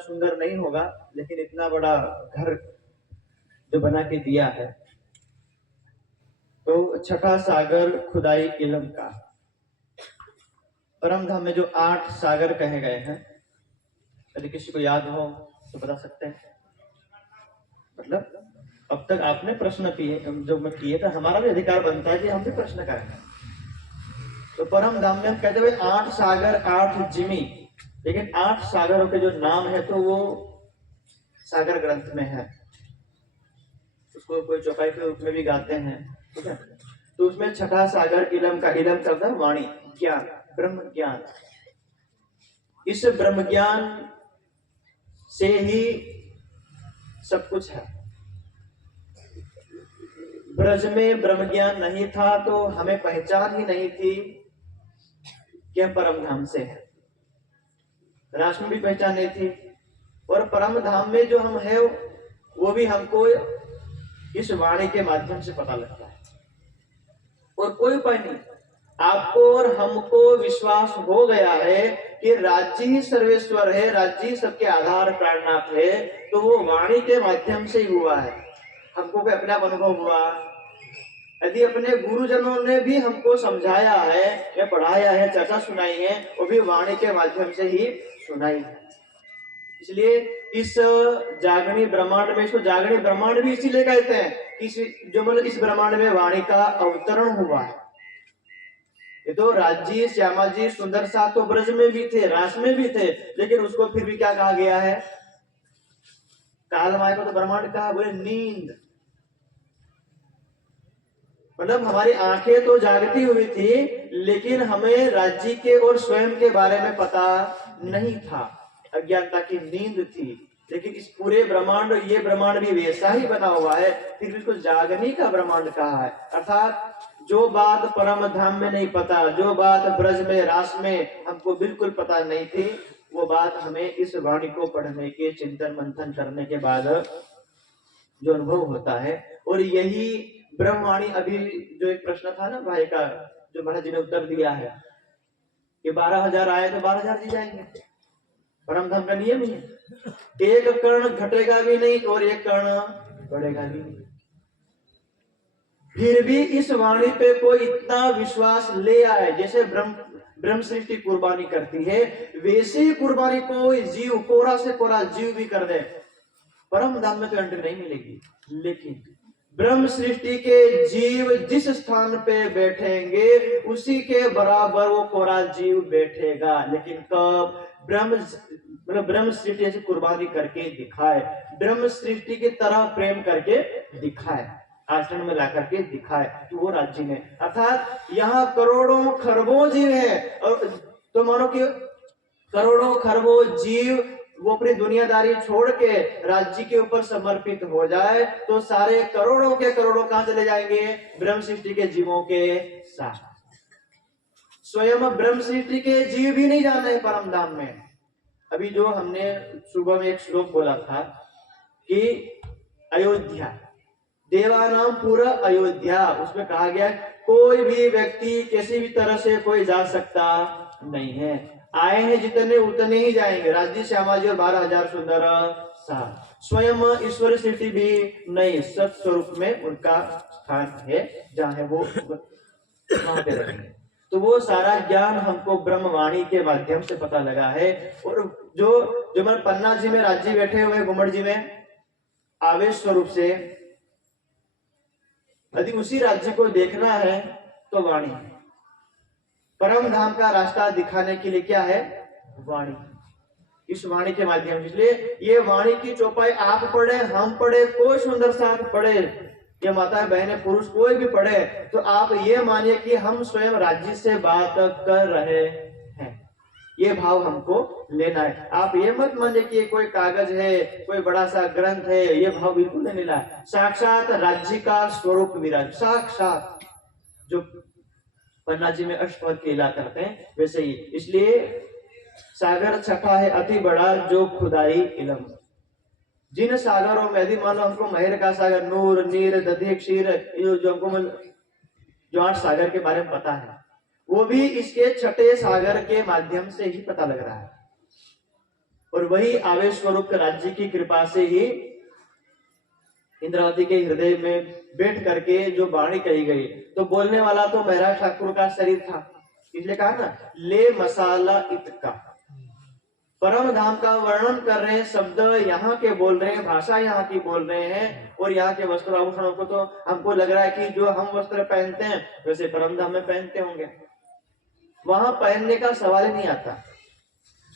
सुंदर नहीं होगा, लेकिन इतना बड़ा घर जो बना के दिया है। तो छठा सागर खुदाई इल्म का। परम धाम में जो 8 सागर कहे गए हैं, यदि किसी को याद हो तो बता सकते हैं। मतलब अब तक आपने प्रश्न किए, जो मैं किए थे, हमारा भी अधिकार बनता है कि हम भी प्रश्न करें। तो परम धाम में हम कहते हुए 8 सागर 8 जिमी, लेकिन 8 सागरों के जो नाम है तो वो सागर ग्रंथ में है। उसको कोई चौपाई के रूप में भी गाते हैं, ठीक है। तो उसमें छठा सागर इलम का, इलम का मतलब वाणी, ज्ञान, ब्रह्म ज्ञान। इस ब्रह्म ज्ञान से ही सब कुछ है। ब्रज में ब्रह्म ज्ञान नहीं था तो हमें पहचान ही नहीं थी कि हम परम धाम से है। राष्ट्र में भी पहचान नहीं थी, और परम धाम में जो हम है वो भी हमको इस वाणी के माध्यम से पता लगता है। और कोई उपाय नहीं, आपको और हमको विश्वास हो गया है कि राज्य ही सर्वेश्वर है, राज्य ही सबके आधार प्राणनाथ है, तो वो वाणी के माध्यम से ही हुआ है। हमको कोई अपना अनुभव हुआ, यदि अपने गुरुजनों ने भी हमको समझाया है या पढ़ाया है, चर्चा सुनाई है, वो भी वाणी के माध्यम से ही सुनाई है। इसलिए इस जागणी ब्रह्मांड में, इसको जागणी ब्रह्मांड भी इसीलिए कहते हैं कि जो मतलब इस ब्रह्मांड में वाणी का अवतरण हुआ है। ये तो राज्य श्यामा जी सुंदर सा तो ब्रज में भी थे, रास में भी थे, लेकिन उसको फिर भी क्या कहा गया है? काल माया को तो ब्रह्मांड कहा, बोले नींद। मतलब हमारी आंखें तो जागती हुई थी, लेकिन हमें राज्य के और स्वयं के बारे में पता नहीं था, अज्ञानता की नींद थी। लेकिन इस पूरे ब्रह्मांड, ये ब्रह्मांड भी वैसा ही बना हुआ है, फिर इसको जागने का ब्रह्मांड कहा है। अर्थात जो बात परम धाम में नहीं पता, जो बात ब्रज में रास में हमको बिल्कुल पता नहीं थी, वो बात हमें इस वाणी को पढ़ने के, चिंतन मंथन करने के बाद जो अनुभव होता है। और यही ब्रह्मवाणी, अभी जो एक प्रश्न था ना भाई का, जो महाराज जी ने उत्तर दिया है कि 12,000 आए तो 12,000 जी जाएंगे, परम धाम का नियम ही है। एक कर्ण घटेगा भी नहीं और एक कर्ण बढ़ेगा भी नहीं। फिर भी इस वाणी पे कोई इतना विश्वास ले आए, जैसे ब्रह्म सृष्टि कुर्बानी करती है, वैसे ही कुर्बानी कोई जीव, कोरा से कोरा जीव भी कर दे, परम धाम में तो एंट्री नहीं मिलेगी। लेकिन ब्रह्म सृष्टि के जीव जिस स्थान पे बैठेंगे, उसी के बराबर वो कोरा जीव बैठेगा। लेकिन कब? ब्रह्म सृष्टि से कुर्बानी करके दिखाए, ब्रह्म सृष्टि की तरह प्रेम करके दिखाए, आचरण में ला करके दिखाए, तो वो राज्य में। अर्थात यहाँ करोड़ों खरबों जीव है, और तो मानो कि करोड़ों खरबों जीव वो अपनी दुनियादारी छोड़ के राज्य के ऊपर समर्पित हो जाए, तो सारे करोड़ों के करोड़ों कहां चले जाएंगे? ब्रह्म सृष्टि के जीवों के साथ। स्वयं ब्रह्म सृष्टि के जीव भी नहीं जाना है परम धाम में। अभी जो हमने सुबह में एक श्लोक बोला था कि अयोध्या, देवानाम पूरा अयोध्या, उसमें कहा गया कोई भी व्यक्ति किसी भी तरह से कोई जा सकता नहीं है। आए हैं जितने उतने ही जाएंगे। राज्य श्यामा जी और 12,000 सुंदर साथ, स्वयं ईश्वर स्थिति भी नहीं, सत स्वरूप में उनका स्थान है, जहां है वो वहां पे रहेंगे। तो वो सारा ज्ञान हमको ब्रह्मवाणी के माध्यम से पता लगा है। और जो मैं पन्ना जी में राज्य बैठे हुए, गुमड़ जी में आवेश स्वरूप से, यदि उसी राज्य को देखना है तो वाणी, परम धाम का रास्ता दिखाने के लिए क्या है? वाणी। इस वाणी के माध्यम से, इसलिए ये वाणी की चौपाई आप पढ़े, हम पढ़े, कोई सुंदर साथ पढ़े, ये माता बहने पुरुष कोई भी पढ़े, तो आप ये मानिए कि हम स्वयं राज्य से बात कर रहे हैं। ये भाव हमको लेना है। आप ये मत मानिए कि कोई कागज है, कोई बड़ा सा ग्रंथ है, ये भाव बिल्कुल नहीं लेना है। साक्षात राज्य का स्वरूप विराज, साक्षात जो पन्ना जी में अष्टपद केला करते हैं वैसे ही। इसलिए सागर छठा है अति बड़ा जो खुदाई इलम। जिन सागरों में, यदि मान लो हमको महर का सागर, नूर, नीर, दधि, क्षीर, जो हमको जो 8 सागर के बारे में पता है, वो भी इसके छठे सागर के माध्यम से ही पता लग रहा है। और वही आवेश स्वरूप राज्य की कृपा से ही इंद्रावती के हृदय में बैठ करके जो वाणी कही गई, तो बोलने वाला तो महाराज ठाकुर का शरीर था, इसलिए कहा ना ले मसाला इतका। परम धाम का वर्णन कर रहे हैं, शब्द यहाँ के बोल रहे हैं, भाषा यहाँ की बोल रहे हैं, और यहाँ के वस्त्र आभूषणों को तो हमको लग रहा है कि जो हम वस्त्र पहनते हैं वैसे परम धाम में पहनते होंगे। वहां पहनने का सवाल ही नहीं आता।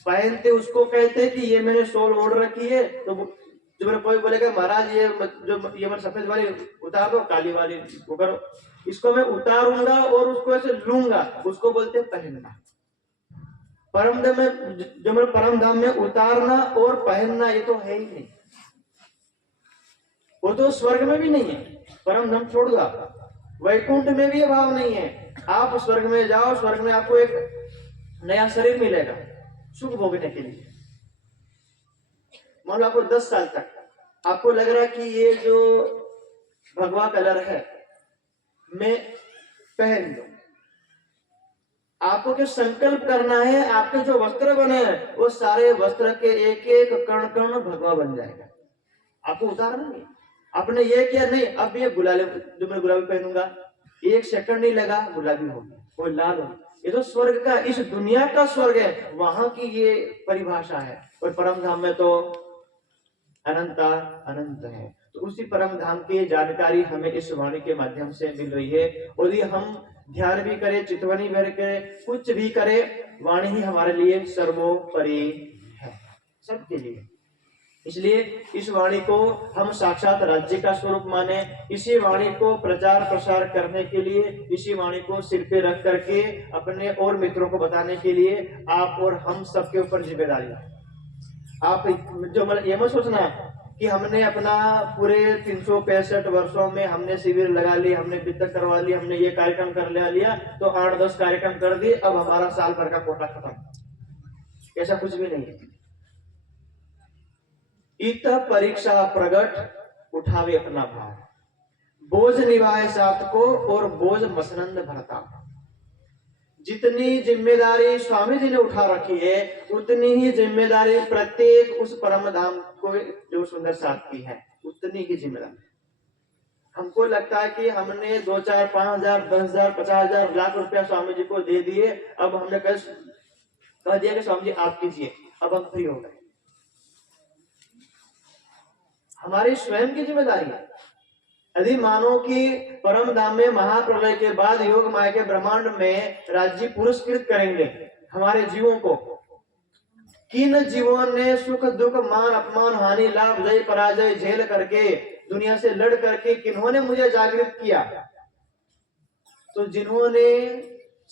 पहनते उसको कहते कि ये मैंने शॉल ओढ़ रखी है, तो जो मेरे कोई बोलेगा महाराज ये मैंने सफेद वाली उतार दो, काली वाली वो करो, इसको मैं उतारूंगा और उसको ऐसे लूंगा, उसको बोलते हैं पहनना। परम धाम में जो मेरे परम धाम में उतारना और पहनना ये तो है ही नहीं, वो तो स्वर्ग में भी नहीं है। परम धाम छोड़ दो, वैकुंठ में भी ये भाव नहीं है। आप स्वर्ग में जाओ, स्वर्ग में आपको एक नया शरीर मिलेगा सुख भोगने के लिए। मान लो आपको 10 साल तक आपको लग रहा है कि ये जो भगवा कलर है मैं पहन लूं, आपको क्या संकल्प करना है, आपके जो वस्त्र बने हैं वो सारे वस्त्र के एक एक कण कण भगवा बन जाएगा, आपको उतारना नहीं। आपने ये किया नहीं, अब ये गुलाबी, जो मैं गुलाबी पहनूंगा, एक सेकंड नहीं लगा गुलाबी हो गया, वो लाल हो गया। ये तो स्वर्ग का, इस दुनिया का स्वर्ग है, वहां की ये परिभाषा है। और परम धाम में तो अनंता अनंत है। तो उसी परम धाम की जानकारी हमें इस वाणी के माध्यम से मिल रही है। और ये हम ध्यान भी करें, चितवनी भर के कुछ भी करें, वाणी ही हमारे लिए सर्वोपरि है, सबके लिए। इसलिए इस वाणी को हम साक्षात राज्य का स्वरूप माने। इसी वाणी को प्रचार प्रसार करने के लिए, इसी वाणी को सिर पे रख करके अपने और मित्रों को बताने के लिए आप और हम सबके ऊपर जिम्मेदारी है। आप जो मतलब ये मत सोचना कि हमने अपना पूरे 365 वर्षों में हमने शिविर लगा ली, हमने वितरण करवा ली, हमने ये कार्यक्रम कर लिया तो 8-10 कार्यक्रम कर दिए, अब हमारा साल भर का कोटा खत्म। ऐसा कुछ भी नहीं है। इत परीक्षा प्रगट उठावे अपना भार, बोझ निभाए साथ को और बोझ मसनंद भरता। जितनी जिम्मेदारी स्वामी जी ने उठा रखी है उतनी ही जिम्मेदारी प्रत्येक उस परम धाम को जो सुंदर साथ की है, उतनी ही जिम्मेदारी। हमको लगता है कि हमने 2, 4, 5 हजार, 10 हजार, 50 हजार, लाख रुपया स्वामी जी को दे दिए, अब हमने कह दिया कि स्वामी जी आप कीजिए, अब हम फ्री हो गए। हमारी स्वयं की जिम्मेदारी है। यदि मानो कि परम धाम में महाप्रलय के बाद योग माया के ब्रह्मांड में राज्य पुरस्कृत करेंगे हमारे जीवों को, किन जीवों ने सुख दुख मान अपमान हानि लाभ जय पराजय झेल करके दुनिया से लड़ करके किन्होंने मुझे जागृत किया, तो जिन्होंने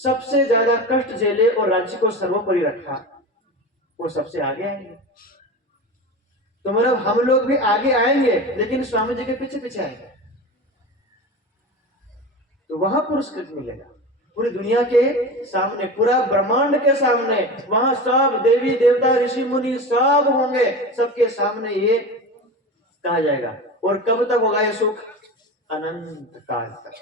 सबसे ज्यादा कष्ट झेले और राज्य को सर्वोपरि रखा वो सबसे आगे आएंगे। तो मतलब हम लोग भी आगे आएंगे लेकिन स्वामी जी के पीछे पीछे आएंगे, तो वहां पुरस्कृत मिलेगा पूरी दुनिया के सामने, पूरा ब्रह्मांड के सामने। वहां सब देवी देवता ऋषि मुनि सब होंगे, सबके सामने ये कहा जाएगा। और कब तक होगा ये सुख? अनंत काल तक।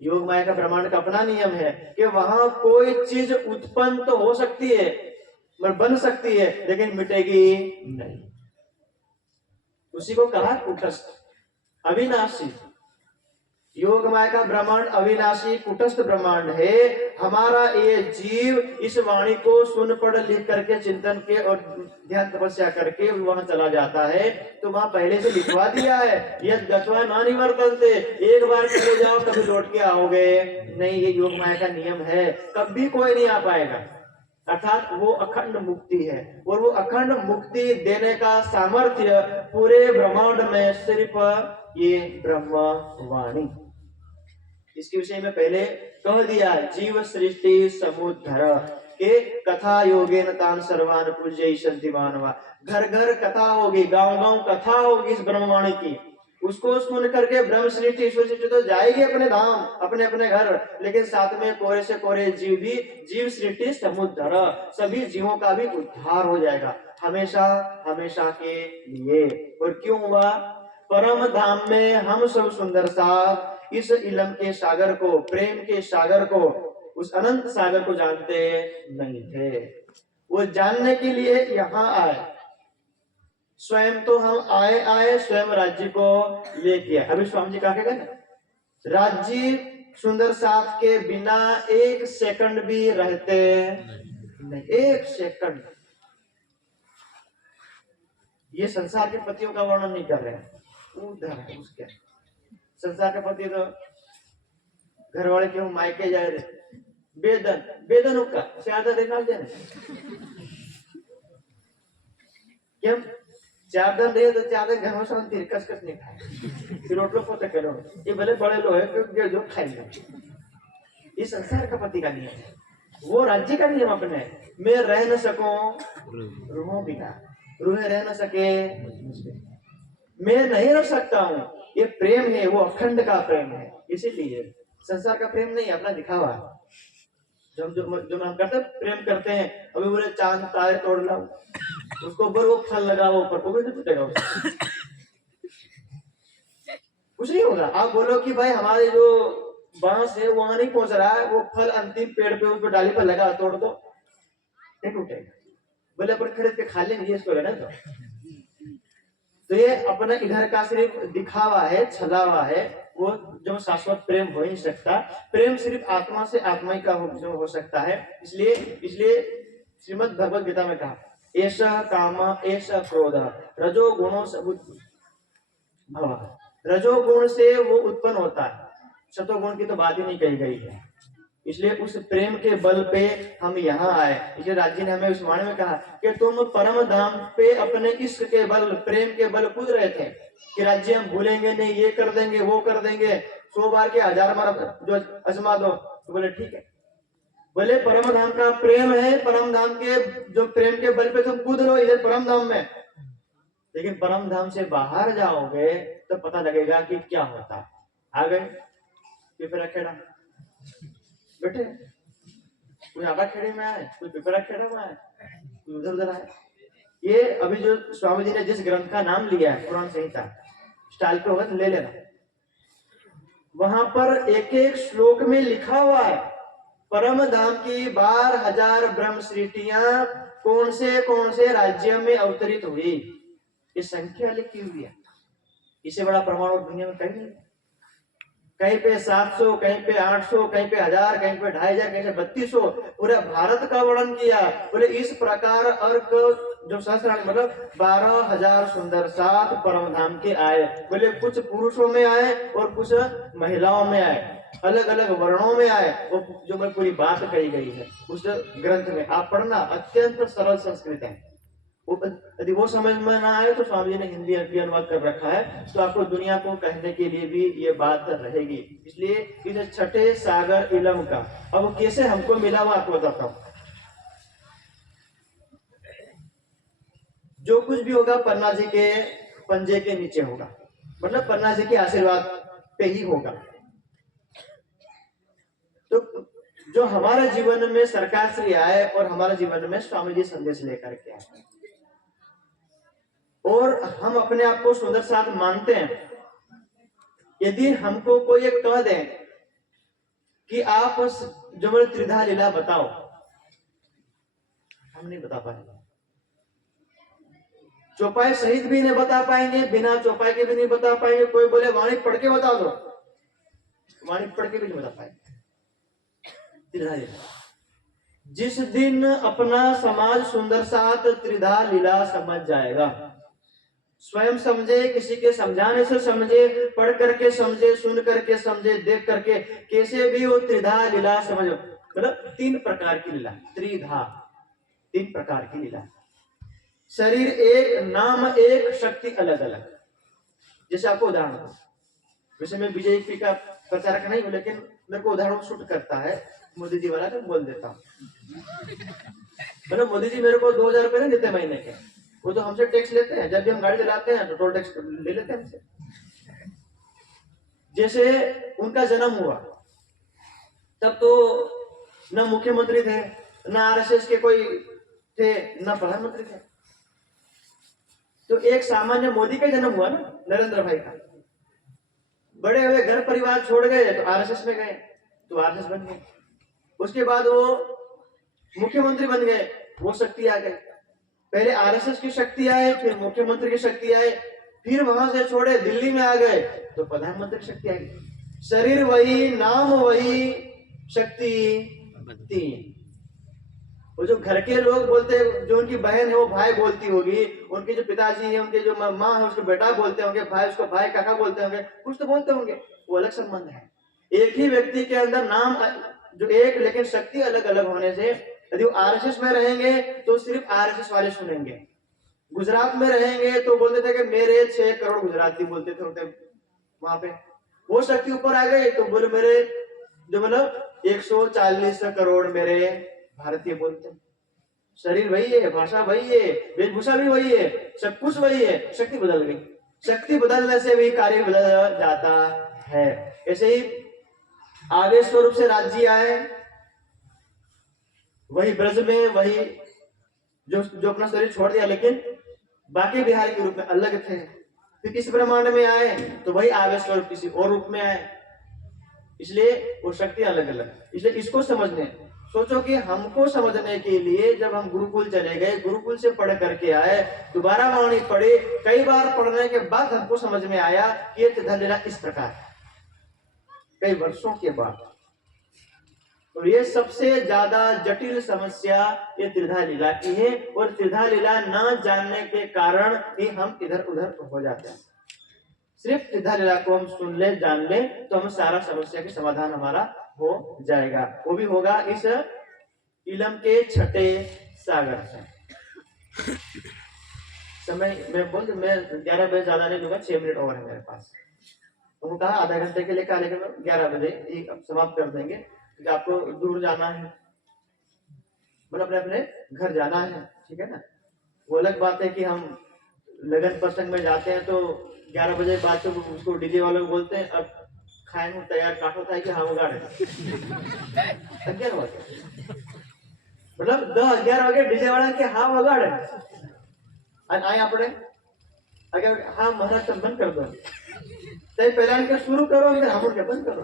योग माया का ब्रह्मांड का अपना नियम है कि वहां कोई चीज उत्पन्न तो हो सकती है, बन सकती है, लेकिन मिटेगी नहीं। उसी को कहा कुटस्थ, अविनाशी। योग माया का ब्रह्मांड अविनाशी कुटस्थ ब्रह्मांड है। हमारा ये जीव इस वाणी को सुन पढ़ लिख करके चिंतन के और ध्यान तपस्या करके वहां चला जाता है, तो वहां पहले से लिखवा दिया है, यद गत्वा न निवर्तन्ते, एक बार चले जाओ कभी लौट के आओगे नहीं। ये योग माया का नियम है, कभी कोई नहीं आ पाएगा। अर्थात वो अखंड मुक्ति है, और वो अखंड मुक्ति देने का सामर्थ्य पूरे ब्रह्मांड में सिर्फ ये ब्रह्म वाणी। इसके विषय में पहले कह दिया, जीव सृष्टि समुद्धर के कथा योगेन तान सर्वान पूज्य संति मानवा। घर घर कथा होगी, गांव गांव कथा होगी इस ब्रह्मवाणी की। उसको सुन करके ब्रह्म सृष्टि ईश्वर सृष्टि तो जाएगी अपने धाम, अपने अपने घर, लेकिन साथ में कोरे से कोरे जीव भी, जीव सृष्टि समुद्धर, सभी जीवों का भी उद्धार हो जाएगा हमेशा हमेशा के लिए। और क्यों हुआ? परम धाम में हम सब सुंदर सा इस इलम के सागर को, प्रेम के सागर को, उस अनंत सागर को जानते नहीं थे। वो जानने के लिए यहाँ आए, स्वयं तो हम आए स्वयं राज्य को लेके आए। अभी स्वामी जी कहा के गए ना, राज्य सुंदर साथ के बिना एक सेकंड भी रहते नहीं, एक सेकंड। ये संसार के पतियों का वर्णन नहीं कर रहे हैं, उधर है उसके। संसार के पति तो घर वाले क्यों मायके जाए रहे, बेदन बेदन का ज्यादा देखा जाए क्यों, चार दिन रहे तो चार दिन घर में शांति कस नहीं खाए, फिर रोटलो पोते करो, ये भले बड़े लोग हैं क्योंकि जो खाएंगे। ये संसार का पति का नियम है, वो राज्य का नियम अपने। मैं रह न सकूं रूहों बिना, रूहें रह न सके, मैं नहीं रह सकता हूँ। ये प्रेम है, वो अखंड का प्रेम है। इसीलिए संसार का प्रेम नहीं, अपना दिखावा। जो हम करते प्रेम करते हैं, अभी बोले चांद तारे तोड़ लाओ, उसको ऊपर वो फल लगाओ, ऊपर को भी नहीं टूटेगा, कुछ नहीं होगा। आप बोलो कि भाई हमारे जो बांस है वहां नहीं पहुंच रहा है, वो फल अंतिम पेड़ पे उसको डाली पर लगा, तोड़ दो, नहीं टूटेगा। बोले अपन खरीद के खा लेंगे इसको लेना तो ये अपना इधर का सिर्फ दिखावा है, छलावा है, वो जो शाश्वत प्रेम हो ही नहीं सकता। प्रेम सिर्फ आत्मा से आत्मा ही का हो सकता है। इसलिए श्रीमद् भगवद गीता में कहा, ऐसा काम ऐसा क्रोध रजोगुणों से भव, रजोगुण से वो उत्पन्न होता है, सतोगुण की तो बात ही नहीं कही गई है। इसलिए उस प्रेम के बल पे हम यहाँ आए। इसलिए राज्य ने हमें उस वाणी में कहा कि तुम परम धाम पे अपने इश्क के बल, प्रेम के बल कूद रहे थे कि राज्य हम भूलेंगे नहीं, ये कर देंगे वो कर देंगे, 100 बार के 1000 बार जो आजमा दो। तो बोले ठीक है, बोले परम धाम का प्रेम है, परम धाम के जो प्रेम के बल पे तुम कूद लो इधर परम धाम में, लेकिन परम धाम से बाहर जाओगे तो पता लगेगा कि क्या होता है। आ गए पिपरा खेड़ा बेटे, कोई आगा खेड़े में आए, कोई पिपरा खेड़ा में आए, कोई उधर उधर आए। ये अभी जो स्वामी जी ने जिस ग्रंथ का नाम लिया है पुराण संहिता, स्टाइल पे होगा तो ले लेना, वहां पर एक एक श्लोक में लिखा हुआ है परम धाम की 12,000 ब्रह्म सृष्टियां कौन से राज्य में अवतरित हुई, ये संख्या लिखी हुई है। इससे बड़ा प्रमाण और दुनिया में कहीं नहीं। कहीं पे 700, कहीं पे 800, कहीं पे 1000, कहीं पे 2500, कहीं पे 3200, पूरे भारत का वर्णन किया। बोले इस प्रकार अर्क जो सहस्राणी मतलब 12,000 सुंदर सात परम धाम के आए। बोले कुछ पुरुषों में आए और कुछ महिलाओं में आए, अलग अलग वर्णों में आए। वो जो मैं पूरी बात कही गई है उस ग्रंथ में आप पढ़ना, अत्यंत सरल संस्कृत है। यदि वो समझ में ना आए तो स्वामी जी ने हिंदी अरबी अनुवाद कर रखा है, तो आपको दुनिया को कहने के लिए भी ये बात रहेगी। इसलिए इस छठे सागर इलम का अब कैसे हमको मिला वो आपको बताता हूँ। जो कुछ भी होगा पन्ना जी के पंजे के नीचे होगा, मतलब पन्ना जी के आशीर्वाद पे ही होगा। तो जो हमारे जीवन में सरकार श्री आए और हमारे जीवन में स्वामी जी संदेश लेकर के आए, और हम अपने आप को सुंदर साथ मानते हैं। यदि हमको कोई एक कह दे कि आप जो मेरे त्रिधा लीला बताओ, हम नहीं बता पाएंगे। चौपाई सहित भी नहीं बता पाएंगे, बिना चौपाई के भी नहीं बता पाएंगे। कोई बोले वाणी पढ़ के बता दो, वाणी पढ़ के भी नहीं बता पाएंगे त्रिधा लीला। जिस दिन अपना समाज सुंदर साथ त्रिधा लीला समझ जाएगा, स्वयं समझे, किसी के समझाने से समझे, पढ़ करके समझे, सुन करके समझे, देख करके कैसे भी वो त्रिधा लीला समझो। मतलब 3 प्रकार की लीला, त्रिधा 3 प्रकार की लीला। शरीर एक, नाम एक, शक्ति अलग अलग। जैसे आपको उदाहरण दो, वैसे मैं बीजेपी का प्रचारक नहीं हूं, लेकिन मेरे को उदाहरण शूट करता है मोदी जी वाला, तो बोल देता हूँ। मतलब मोदी जी मेरे को 2,000 रुपए नहीं देते महीने के, वो तो हमसे टैक्स लेते हैं। जब भी हम गाड़ी चलाते हैं तो टोल टैक्स ले लेते हैं हमसे। जैसे उनका जन्म हुआ तब तो न मुख्यमंत्री थे, न आरएसएस के कोई थे, न प्रधानमंत्री थे। तो एक सामान्य मोदी का जन्म हुआ ना, नरेंद्र भाई का। बड़े हुए घर परिवार छोड़ गए तो आरएसएस में गए, तो आरएसएस बन गए। उसके बाद वो मुख्यमंत्री बन गए, वो शक्ति आ गए। पहले आरएसएस की शक्ति आए, फिर मुख्यमंत्री की शक्ति आए, फिर वहां से छोड़े दिल्ली में आ गए तो प्रधानमंत्री की शक्ति आ गई। शरीर वही, नाम वही, शक्ति तीन। वो जो घर के लोग बोलते, जो उनकी बहन है वो भाई बोलती होगी, उनके जो पिताजी है, उनके जो माँ है उसको बेटा बोलते होंगे, भाई उसको भाई काका बोलते होंगे, कुछ तो बोलते होंगे, वो अलग संबंध है। एक ही व्यक्ति के अंदर नाम जो एक, लेकिन शक्ति अलग अलग होने से, यदि वो आरएसएस में रहेंगे तो सिर्फ आरएसएस वाले सुनेंगे, गुजरात में रहेंगे तो बोलते थे कि मेरे 6 करोड़ गुजराती बोलते थे वहां पे, वो शक्ति ऊपर आ गई तो बोले मेरे जो मतलब 140 करोड़ मेरे भारतीय बोलते हैं। शरीर वही है, भाषा वही है, वेशभूषा भी वही है, सब कुछ वही है, शक्ति बदल गई। शक्ति बदलने से भी कार्य बदल जाता है। ऐसे ही आवेश स्वरूप से राज्य आए, वही ब्रज में, वही जो अपना शरीर छोड़ दिया, लेकिन बाकी बिहारी के रूप में अलग थे। फिर किसी ब्रह्मांड में आए तो वही आवेश स्वरूप किसी और रूप में आए, इसलिए वो शक्ति अलग अलग। इसलिए इसको समझने, सोचो कि हमको समझने के लिए जब हम गुरुकुल चले गए, गुरुकुल से पढ़ करके आए, दोबारा वाणी पढ़े, कई बार पढ़ने के बाद हमको समझ में आया कि ये त्रिधा लीला इस प्रकार, कई वर्षों के बाद। और ये सबसे ज्यादा जटिल समस्या ये त्रिधा लीला की है, और त्रिधा लीला न जानने के कारण ही हम इधर उधर हो जाते हैं। सिर्फ त्रिधा लीला को हम सुन ले, जान ले, तो हम सारा समस्या के समाधान हमारा हो जाएगा। वो भी होगा इस इलम के छठे सागर से। समय मैं 11 बजे ज्यादा नहीं लूंगा, 6 मिनट और है मेरे पास। तो कहा आधा घंटे के लिए कहा, लेकिन 11 बजे ही समाप्त कर देंगे, क्योंकि आपको दूर जाना है, मतलब अपने अपने घर जाना है, ठीक है ना। वो अलग बात है कि हम लगन प्रसंग में जाते हैं तो 11 बजे बाद तो उसको डीजे वाले को बोलते हैं अब खाए हूँ तैयार, काटो था कि हाँ वो गाड़े 11 बजे, मतलब 10-11 बजे डीजे वाला के हाँ वो गाड़े आए अपने अगर हाँ महाराज तब बंद कर दो, पहला इनका शुरू करो, हम क्या बंद करो।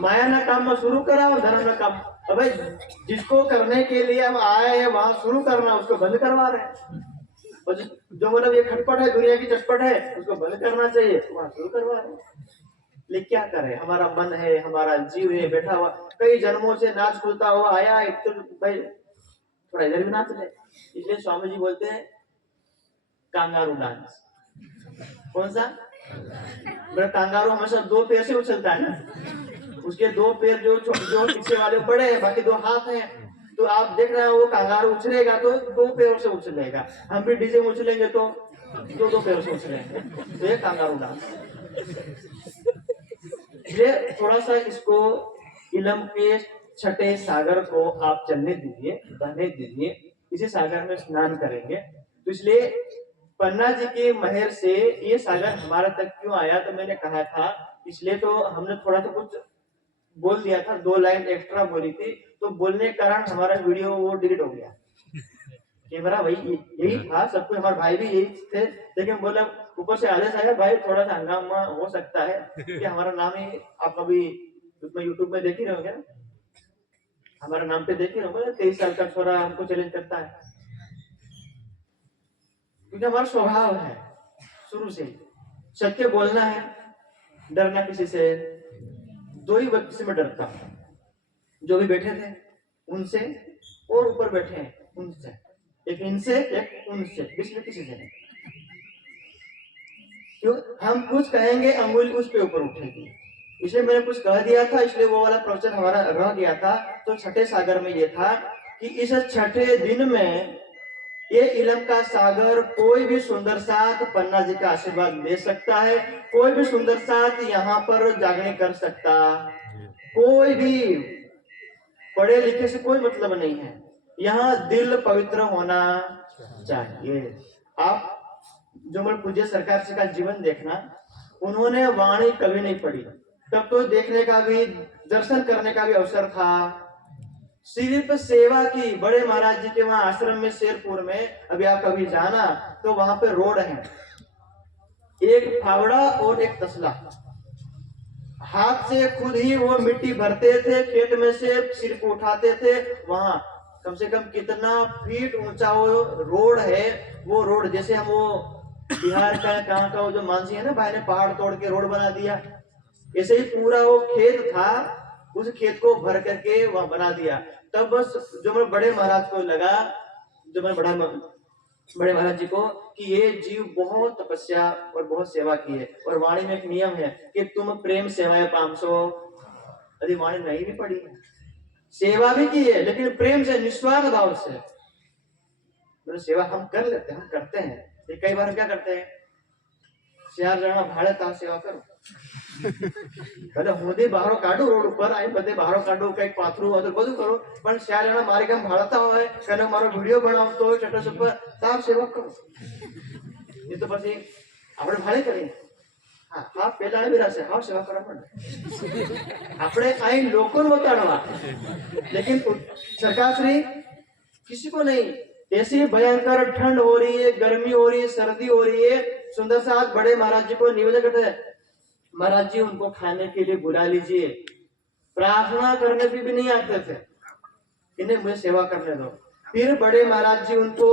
माया ना काम में शुरू करा और धर्म ना काम, अब भाई जिसको करने के लिए हम आए हैं वहां शुरू करना, उसको बंद करवा रहे हैं। और जो मतलब ये खटपट है, दुनिया की चटपट है, उसको बंद करना चाहिए, वहां शुरू करवा रहे हैं। लेकिन क्या करें, हमारा मन है, हमारा जीव है, बैठा हुआ कई जन्मों से नाच खुलता हुआ आया है, तो भाई थोड़ा इधर भी नाच ले। इसलिए स्वामी जी बोलते हैं कांगारू डांस। कौन सा? कांगारू हमेशा 2 पैर से उछलता है ना, उसके 2 पैर जो पीछे वाले बड़े हैं, बाकी 2 हाथ हैं, तो आप देख रहे हैं वो कांगारू उछलेगा तो 2 पैरों से उछलेगा। हम भी डीजे में उछलेंगे तो 2 पैरों से उछलेंगे, तो ये कांगारू डांस। ये थोड़ा सा इसको इलम के छठे सागर को आप चलने दीजिए, बहने दीजिए, इसी सागर में स्नान करेंगे। तो इसलिए पन्ना जी की मेहर से ये सागर हमारा तक क्यों आया, तो मैंने कहा था, इसलिए तो हमने थोड़ा सा कुछ बोल दिया था, 2 लाइन एक्स्ट्रा बोली थी, तो बोलने के कारण हमारा वीडियो वो डिलीट हो गया। कैमरा वही यही था, सब कुछ, हमारे भाई भी यही थे, लेकिन बोला ऊपर से आदेश आया भाई थोड़ा सा हंगामा हो सकता है कि हमारा नाम ही आप अभी यूट्यूब में देख ही रहोगे ना, हमारा नाम पे देख ही रहोगे, 23 साल का छोरा हमको चैलेंज करता है, क्योंकि हमारा स्वभाव है शुरू से सत्य बोलना है, डरना किसी से। 2 ही व्यक्ति से मैं डरता हूं, जो भी बैठे थे उनसे, और ऊपर बैठे हैं उनसे, एक इनसे एक उनसे, बीच में किसी से नहीं। क्यों? हम कुछ कहेंगे अंगुली उस पे ऊपर उठेगी, इसलिए मैंने कुछ कह दिया था, इसलिए वो वाला प्रवचन हमारा रह गया था। तो छठे सागर में ये था कि इस छठे दिन में ये इलम का सागर कोई भी सुंदर साथ पन्ना जी का आशीर्वाद ले सकता है, कोई भी सुंदर साथ यहाँ पर जागने कर सकता, कोई भी पढ़े लिखे से कोई मतलब नहीं है, यहाँ दिल पवित्र होना चाहिए। आप जो मेरे पूज्य सरकार जी का जीवन देखना, उन्होंने वाणी कभी नहीं पढ़ी, तब तो देखने का भी, दर्शन करने का भी अवसर था, सिर्फ सेवा की। बड़े महाराज जी के वहां आश्रम में शेरपुर में, अभी आप कभी जाना तो वहां पे रोड है, एक फावड़ा और एक तसला, हाथ से खुद ही वो मिट्टी भरते थे, खेत में से सिर को उठाते थे, वहां कम से कम कितना फीट ऊंचा वो रोड है। वो रोड जैसे हम वो बिहार का कहाँ का वो जो मानसी है ना, भाई ने पहाड़ तोड़ के रोड बना दिया, ऐसे ही पूरा वो खेत था, उस खेत को भर करके वहां बना दिया। तब बस जो मेरे बड़े महाराज को लगा, जो मेरे बड़े महाराज जी को, कि ये जीव बहुत तपस्या और बहुत सेवा की है, और वाणी में एक नियम है कि तुम प्रेम सेवाएं 500। यदि वाणी नहीं भी पड़ी है, सेवा भी की है, लेकिन प्रेम से, निस्वार्थ भाव से। मतलब सेवा हम कर लेते हैं, हम करते हैं, ये कई बार हम क्या करते हैं, शेर जना भाड़े ता सेवा करो, भले હું બહારો કાઢું રોડ ઉપર આઈ બધે બહારો કાઢું, કઈક પાથરું હોય તો બધું કરું, પણ શેર જણા મારી ગામ ભાળતા હોય કે મારો વિડિયો બનાવતો હોય સ્ટેટસ ઉપર, તાર સેવા કરો। એ તો પછી આપણે ભાડે કરીએ, હા હા પેલા આવી રહેશે, હા સેવા કરવા પડે, આપણે આઈ લોકોને બતાડવા, लेकिन सरकार श्री किसी को नहीं। ऐसी भयंकर ठंड हो रही है, गर्मी हो रही है, सर्दी हो रही है, सुंदर सा आज बड़े महाराज जी को निवेदन करते हैं, महाराज जी उनको खाने के लिए बुला लीजिए। प्रार्थना करने भी नहीं आते थे, इन्हें मुझे सेवा करने दो। फिर बड़े महाराज जी उनको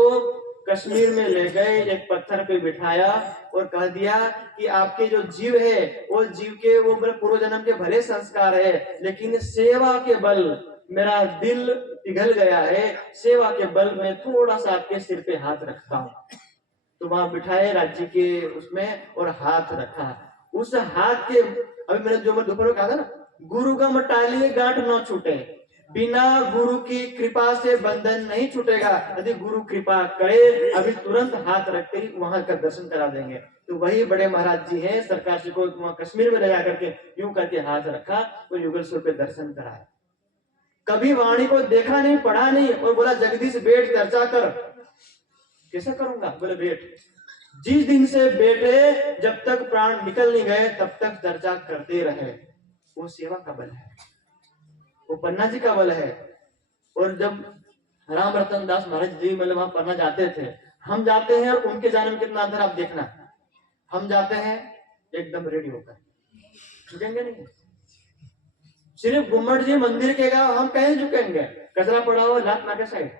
कश्मीर में ले गए, एक पत्थर पे बिठाया और कह दिया कि आपके जो जीव है वो जीव के वो पूर्व जन्म के भले संस्कार है, लेकिन सेवा के बल मेरा दिल पिघल गया है, सेवा के बल में थोड़ा सा आपके सिर पे हाथ रखता हूँ। तो वहां बिठाए राज्य के उसमें और हाथ रखा। उस हाथ के, अभी मैंने जो मैं दोपहर में कहा था ना, गुरु का मटालिए गांठ न छूटे, बिना गुरु की कृपा से बंधन नहीं छूटेगा। यदि गुरु कृपा करे, अभी तुरंत हाथ रखते ही वहां का दर्शन करा देंगे। तो वही बड़े महाराज जी हैं, सरकार जी को वहां कश्मीर में ले जाकर के यूं करके हाथ रखा और युगल पे दर्शन कराया। कभी वाणी को देखा नहीं, पढ़ा नहीं, और बोला जगदीश बैठ चर्चा कर। कैसे करूंगा, बोले बैठ। जिस दिन से बैठे, जब तक प्राण निकल नहीं गए तब तक चर्चा करते रहे। वो सेवा का बल है, वो पन्ना जी का बल है। और जब राम रतन दास महाराज जी मतलब वहां पन्ना जाते थे, हम जाते हैं और उनके जाने में कितना अंतर आप देखना। हम जाते हैं एकदम रेडी होकर, झुकेंगे नहीं, सिर्फ गुम्मट जी मंदिर के गांव हम कहीं झुकेंगे, कचरा पड़ा हुआ लात ना के साइड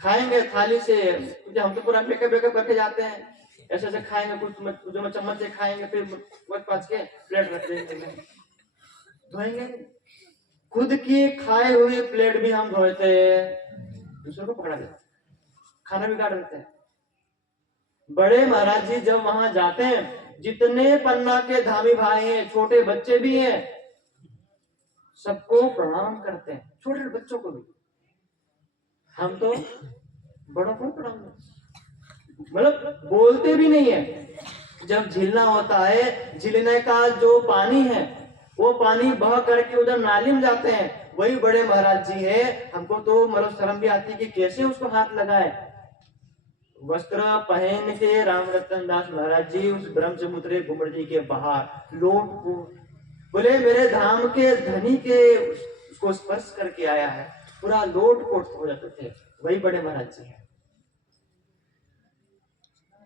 खाएंगे थाली से, क्योंकि हम तो पूरा मेकअप वेकअप करके जाते हैं, ऐसे ऐसे खाएंगे, कुछ जो चम्मच से खाएंगे, फिर पाँच के प्लेट रख देंगे, धोएंगे। खुद की खाए हुई प्लेट भी हम धोते, दूसरों को पकड़ा देते, खाना बिगाड़ देते हैं। बड़े महाराज जी जब वहां जाते हैं, जितने पन्ना के धामी भाई हैं, छोटे बच्चे भी हैं, सबको प्रणाम करते हैं, छोटे बच्चों को भी। हम तो बड़ों को प्रणाम, मतलब बोलते भी नहीं है। जब झिलना होता है, झिलने का जो पानी है वो पानी बह करके उधर नाली में जाते हैं, वही बड़े महाराज जी है। हमको तो मतलब शर्म भी आती है कि कैसे उसको हाथ लगाए। वस्त्र पहन के राम रतन दास महाराज जी उस ब्रह्म से उतरे गुम्मट जी के बाहर, लोट को बोले मेरे धाम के धनी के उसको स्पर्श करके आया है, पूरा लोट पोट हो जाते थे। वही बड़े महाराज जी है।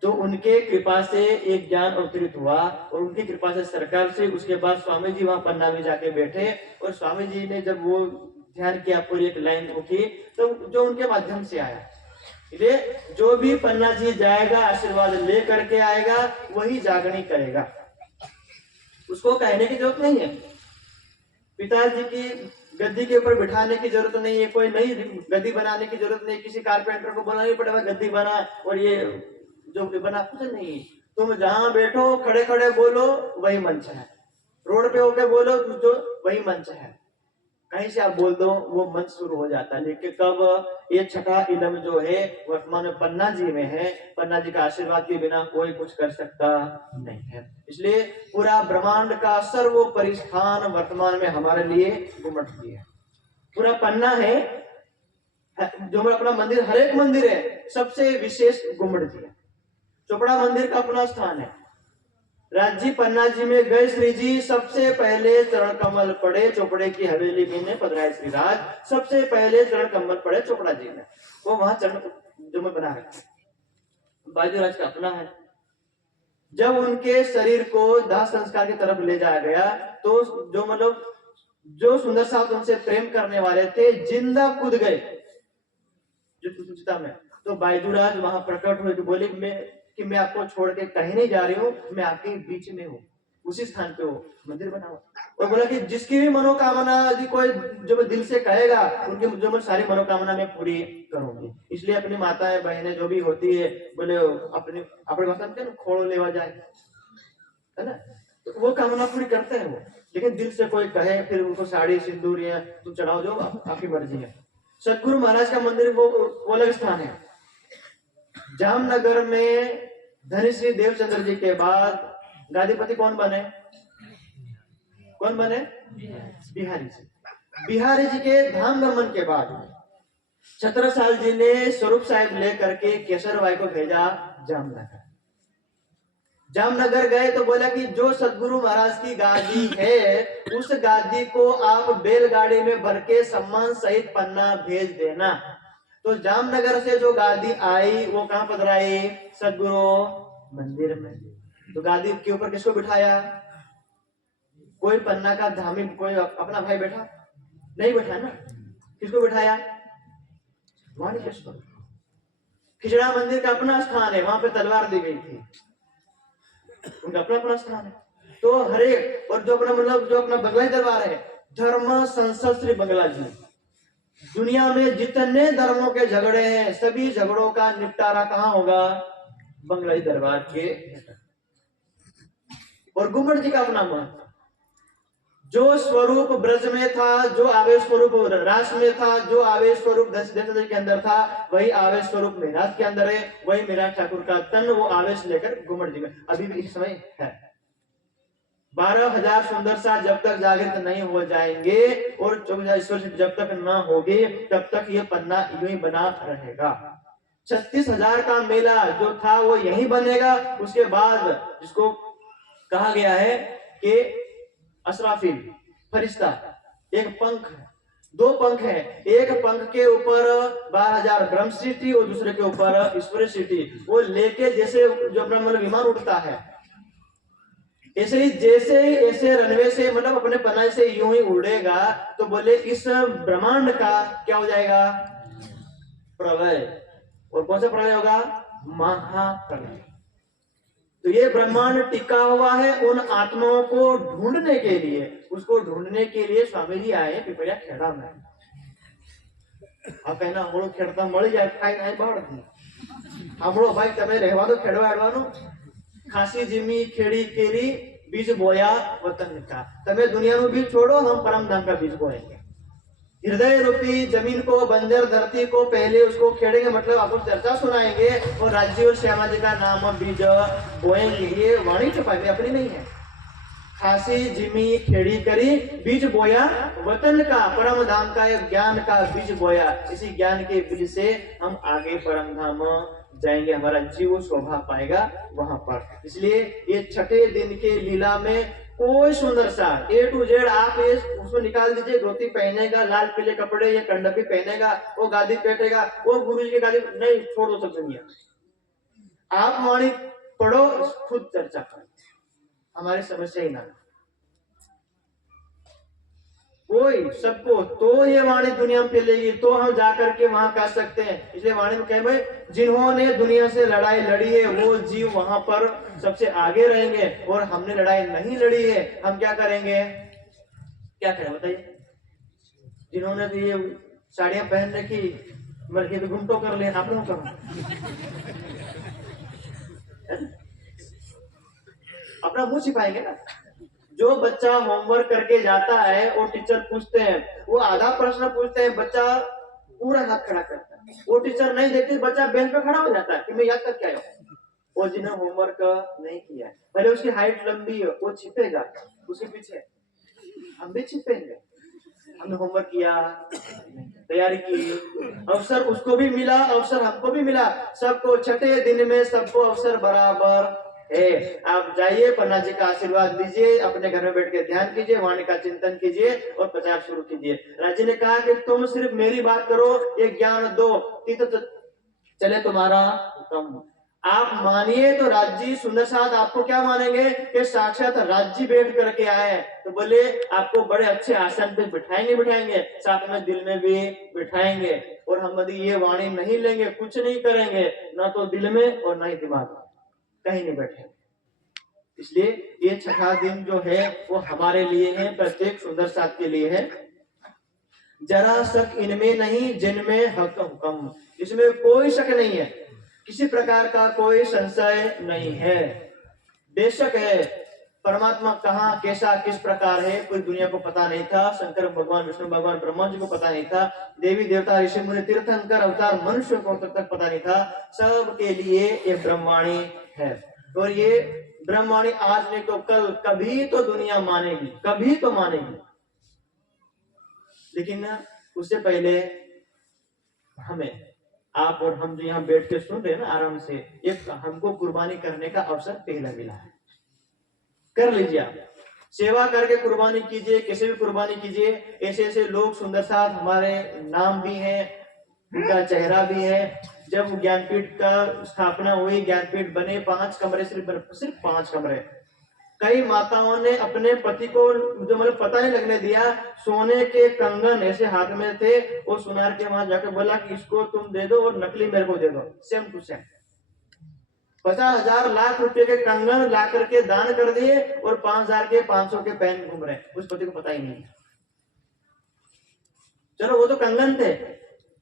तो उनके कृपा से एक ज्ञान अवतरित हुआ, और उनकी कृपा से सरकार से, उसके बाद स्वामी जी वहां पन्ना में जाके बैठे, और स्वामी जी ने जब वो ध्यान किया, पूरी एक लाइन उठी, तो जो उनके माध्यम से आया, इसलिए जो भी पन्ना जी जाएगा आशीर्वाद ले करके आएगा, वही जागरण करेगा, उसको कहने की जरूरत नहीं है। पिताजी की गद्दी के ऊपर बिठाने की जरूरत नहीं है, कोई नई गद्दी बनाने की जरूरत नहीं, किसी कारपेंटर को बोलना नहीं पड़ेगा गद्दी बना और ये जो बना, कुछ नहीं। तुम जहां बैठो खड़े खड़े बोलो, वही मंच है। रोड पे होके बोलो जो वही मंच है, कहीं से आप बोल दो वो मंच शुरू हो जाता है। लेकिन कब ये छठा इलम जो है वर्तमान में पन्ना जी में है, पन्ना जी का आशीर्वाद के बिना कोई कुछ कर सकता नहीं है। इसलिए पूरा ब्रह्मांड का सर्वोपरि स्थान वर्तमान में हमारे लिए गुम्मट जी है, पूरा पन्ना है। जो अपना मंदिर, हर एक मंदिर है, सबसे विशेष गुम्मट जी है। चोपड़ा मंदिर का अपना स्थान है। राज्य पन्ना जी में गए श्री जी, सबसे पहले चरण कमल पड़े चोपड़े की हवेली में पधराए श्री राज, सबसे पहले चरण कमल पड़े चोपड़ा जी में। वो वहां चरण जो में बना रखे, बाजूराज का अपना है। जब उनके शरीर को दाह संस्कार की तरफ ले जाया गया, तो जो मतलब जो सुंदर साहब उनसे प्रेम करने वाले थे जिंदा कूद गए चिता में। तो बायजूराज वहां प्रकट हुए तो बोले मैं आपको छोड़ के कहीं नहीं जा रही हूँ, मैं आपके बीच में हूँ। उसी स्थान पे वो मंदिर बना हुआ और बोला कि जिसकी भी मनोकामना यदि कोई जो दिल से कहेगा उनकी जो मैं सारी मनोकामना मैं पूरी करूंगी। इसलिए अपनी माताएं बहनें जो भी होती है बोले अपने अपने भाषा में खोड़ लेवा जाए, है ना, तो वो कामना पूरी करते हैं वो। लेकिन दिल से कोई कहे फिर उनको साड़ी सिंदूर या तुम चढ़ाओ जो आपकी मर्जी है। सतगुरु महाराज का मंदिर वो अलग स्थान है। जामनगर में धनी श्री देवचंद्र जी के बाद गादीपति कौन बने? बिहारी जी। बिहारी जी के धाम भ्रमण के बाद छत्रसाल जी ने स्वरूप साहिब लेकर के केसरबाई को भेजा जामनगर। जामनगर गए तो बोला कि जो सतगुरु महाराज की गादी है उस गादी को आप बैलगाड़ी में भर के सम्मान सहित पन्ना भेज देना। तो जामनगर से जो गादी आई वो कहां पधराई? सतगुरु मंदिर में। तो गादी के ऊपर किसको बिठाया? कोई पन्ना का धामी कोई अपना भाई बैठा नहीं बैठा ना, किसको बिठाया? माणिकेश्वर। खिचड़ा मंदिर का अपना स्थान है, वहां पे तलवार दी गई थी, उनका अपना अपना स्थान है। तो हरेक और जो अपना मतलब जो अपना बंगला दरबार है धर्म संसद श्री बंगला जी, दुनिया में जितने धर्मों के झगड़े हैं सभी झगड़ों का निपटारा कहाँ होगा? बंगलाई दरबार के। और गुम्बद जी का अपना महत्व, जो स्वरूप ब्रज में था, जो आवेश स्वरूप रास में था, जो आवेश स्वरूप दस के अंदर था, वही आवेश स्वरूप मेराज के अंदर है। वही मेराज ठाकुर का तन वो आवेश लेकर गुम्बद जी में अभी भी इस समय है। 12,000 सुंदर सा जब तक जागृत नहीं हो जाएंगे और 24,000 ईश्वर जब तक न होगी तब तक ये पन्ना यूं ही बना रहेगा। 36,000 का मेला जो था वो यही बनेगा। उसके बाद जिसको कहा गया है कि असराफिल फरिश्ता, एक पंख, दो पंख है, एक पंख के ऊपर 12,000 ब्रह्म सृष्टि और दूसरे के ऊपर ईश्वरीय सृष्टि, वो लेके जैसे जो अपना मतलब विमान उड़ता है ऐसे ही जैसे ऐसे रनवे से मतलब अपने पनाह से यूं ही उड़ेगा। तो बोले इस ब्रह्मांड का क्या हो जाएगा? प्रलय। और कौन सा प्रलय होगा? महाप्रलय। तो ये ब्रह्मांड टिका हुआ है उन आत्माओं को ढूंढने के लिए। उसको ढूंढने के लिए स्वामी जी आए पिपरिया खेड़ा में। आप कहना हमरो खेड़ता मળી જાય ખાઈ નહીં બાળતી हमरो भाई તમે રહેવા દો ખેડવા હેડવાનું। ખાસી જીમી ખેડી કેરી बीज बोया वतन का। तमे दुनिया में बीज छोड़ो, हम परम धाम का बीज बोएंगे। हृदय रूपी जमीन को, बंजर धरती को पहले उसको खेड़ेंगे, मतलब आपको चर्चा सुनाएंगे और राज्य और श्यामा जी का नाम बीज बोएंगे। ये वाणी छुपाई अपनी नहीं है। खासी जिमी खेड़ी करी बीज बोया वतन का, परम धाम का ज्ञान का बीज बोया। इसी ज्ञान के बीज से हम आगे परम धाम जाएंगे, हमारा जीव शोभा पाएगा वहां पर। इसलिए ये छठे दिन के लीला में कोई सुंदर सा A to Z आप ये उसको निकाल दीजिए। धोती पहनेगा, लाल पीले कपड़े, ये कंडपी पहनेगा, वो गादी बैठेगा, वो गुरु जी की गादी नहीं, छोड़ दो सब दुनिया। आप वाणी पढ़ो, खुद चर्चा करो, हमारी समस्या ही ना कोई सबको। तो ये वाणी दुनिया में फैलेगी, तो हम जाकर के वहां कर सकते हैं। इसलिए वाणी में कहे भाई जिन्होंने दुनिया से लड़ाई लड़ी है वो जीव वहां पर सबसे आगे रहेंगे, और हमने लड़ाई नहीं लड़ी है, हम क्या करेंगे? क्या करें बताइए? जिन्होंने तो ये साड़ियां पहन रखी, मर के तो घुमटो कर ले, आप लोग करो अपना मुंह छिपाएंगे ना। जो बच्चा होमवर्क करके जाता है और टीचर पूछते हैं, वो आधा प्रश्न पूछते हैं, बच्चा पूरा हाथ खड़ा करता है। वो टीचर नहीं देखती, बच्चा बेंच पे खड़ा हो जाता है कि मैं याद करके आया। और जिन्हें होमवर्क नहीं किया है, भले उसकी हाइट लंबी है, वो छिपेगा उसके पीछे। हम भी छिपेंगे, हमने होमवर्क किया, तैयारी की, अवसर उसको भी मिला, अवसर हमको भी मिला। सबको छठे दिन में सबको अवसर बराबर है। आप जाइए, पन्ना जी का आशीर्वाद लीजिए, अपने घर में बैठ के ध्यान कीजिए, वाणी का चिंतन कीजिए और प्रचार शुरू कीजिए। राजी ने कहा कि तुम सिर्फ मेरी बात करो, ये ज्ञान दो, तो चले तुम्हारा हुक्म। आप मानिए तो राज्य सुंदर साथ आपको क्या मानेंगे कि साक्षात राज्य बैठ करके आए हैं। तो बोले आपको बड़े अच्छे आसन पे बिठाएंगे, साथ में दिल में भी बिठाएंगे, और हम यदि ये वाणी नहीं लेंगे, कुछ नहीं करेंगे, ना तो दिल में और ना ही दिमाग में, कहीं नहीं बैठेंगे। इसलिए ये छठा दिन जो है वो हमारे लिए है, प्रत्येक सुंदर साथ के लिए है। जरा शक इनमें नहीं जिनमें हक हुक्म, इसमें कोई शक नहीं है, किसी प्रकार का कोई संशय नहीं है। बेशक है परमात्मा कहाँ कैसा किस प्रकार है, कोई दुनिया को पता नहीं था, शंकर भगवान विष्णु भगवान ब्रह्मा जी को पता नहीं था, देवी देवता ऋषि मुनि तीर्थंकर अवतार मनुष्य को तक पता नहीं था। सबके लिए ये ब्रह्मवाणी है, और ये ब्रह्मवाणी आज नहीं तो कल कभी तो दुनिया मानेगी, कभी तो मानेगी। लेकिन उससे पहले हमें, आप और हम जो यहाँ बैठ के सुन रहे हैं ना आराम से, एक हमको कुर्बानी करने का अवसर पहला मिला है। कर लीजिए, आप सेवा करके कुर्बानी कीजिए, किसी भी कुर्बानी कीजिए। ऐसे ऐसे लोग सुंदर साथ हमारे नाम भी है, उनका चेहरा भी है। जब ज्ञानपीठ का स्थापना हुई, ज्ञानपीठ बने, 5 कमरे, सिर्फ 5 कमरे। कई माताओं ने अपने पति को जो मतलब पता नहीं लगने दिया, सोने के कंगन ऐसे हाथ में थे, वो सुनार के वहां जाकर बोला कि इसको तुम दे दो और नकली मेरे को दे दो, सेम टू सेम। 50,000 लाख रुपए के कंगन ला करके दान कर दिए, और 5,000 के 500 के पेन घूम रहे, उस पति को पता ही नहीं। चलो वो तो कंगन थे,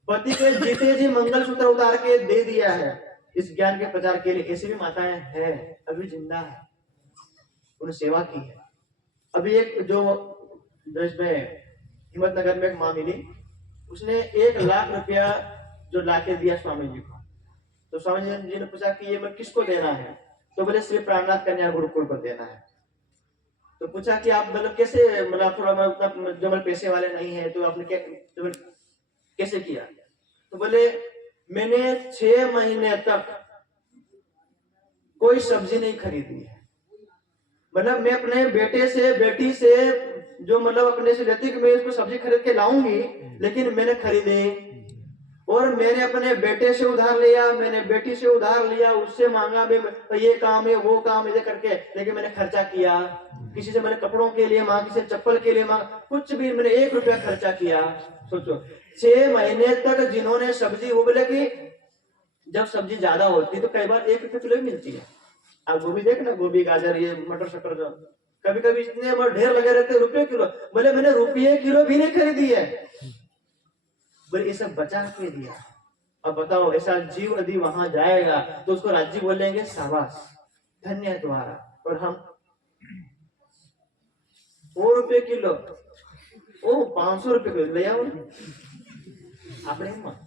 पति के जीते जी मंगलसूत्र उतार के दे दिया है इस ज्ञान के प्रचार के लिए। ऐसी भी माताएं हैं, अभी जिंदा है, उन्हें सेवा की है। अभी एक जो हिम्मतनगर में एक माँ मिली, उसने 1 लाख रुपया जो लाके दिया स्वामी जी को। तो स्वामी जी ने पूछा कि ये मैं किसको देना है, तो बोले श्री प्राणनाथ कन्या गुरुकुल को देना है। तो पूछा कि आप मतलब कैसे, मतलब थोड़ा उतना जो पैसे वाले नहीं है, तो आपने कैसे किया? तो बोले मैंने 6 महीने तक कोई सब्जी नहीं खरीदी है। मतलब मैं अपने बेटे से बेटी से जो मतलब अपने से लेती कि मैं इसको सब्जी खरीद के लाऊंगी, लेकिन मैंने खरीदे, और मैंने अपने बेटे से उधार लिया, मैंने बेटी से उधार लिया, उससे मांगा, मैं ये काम है वो काम है करके, लेकिन मैंने खर्चा किया। किसी से मैंने कपड़ों के लिए मांगा, किसी से चप्पल के लिए मांगा, कुछ भी मैंने 1 रुपया खर्चा किया। सोचो 6 महीने तक जिन्होंने सब्जी, वो बोले कि जब सब्जी ज्यादा होती तो कई बार 1 रुपये किलो मिलती है। आप गोभी देखना, गोभी गाजर ये मटर शटर, जो कभी कभी इतने ढेर लगे रहते रुपये किलो। बोले मैंने रुपये किलो भी नहीं खरीदी है, बोले ये सब बचा के दिया। अब बताओ ऐसा जीव यदि वहां जाएगा तो उसको राज्य बोलेंगे शाबाश धन्य है तुम्हारा, और हम ₹100 किलो, ओ 500 रुपये किलो ले आओ आपने हिम्मत,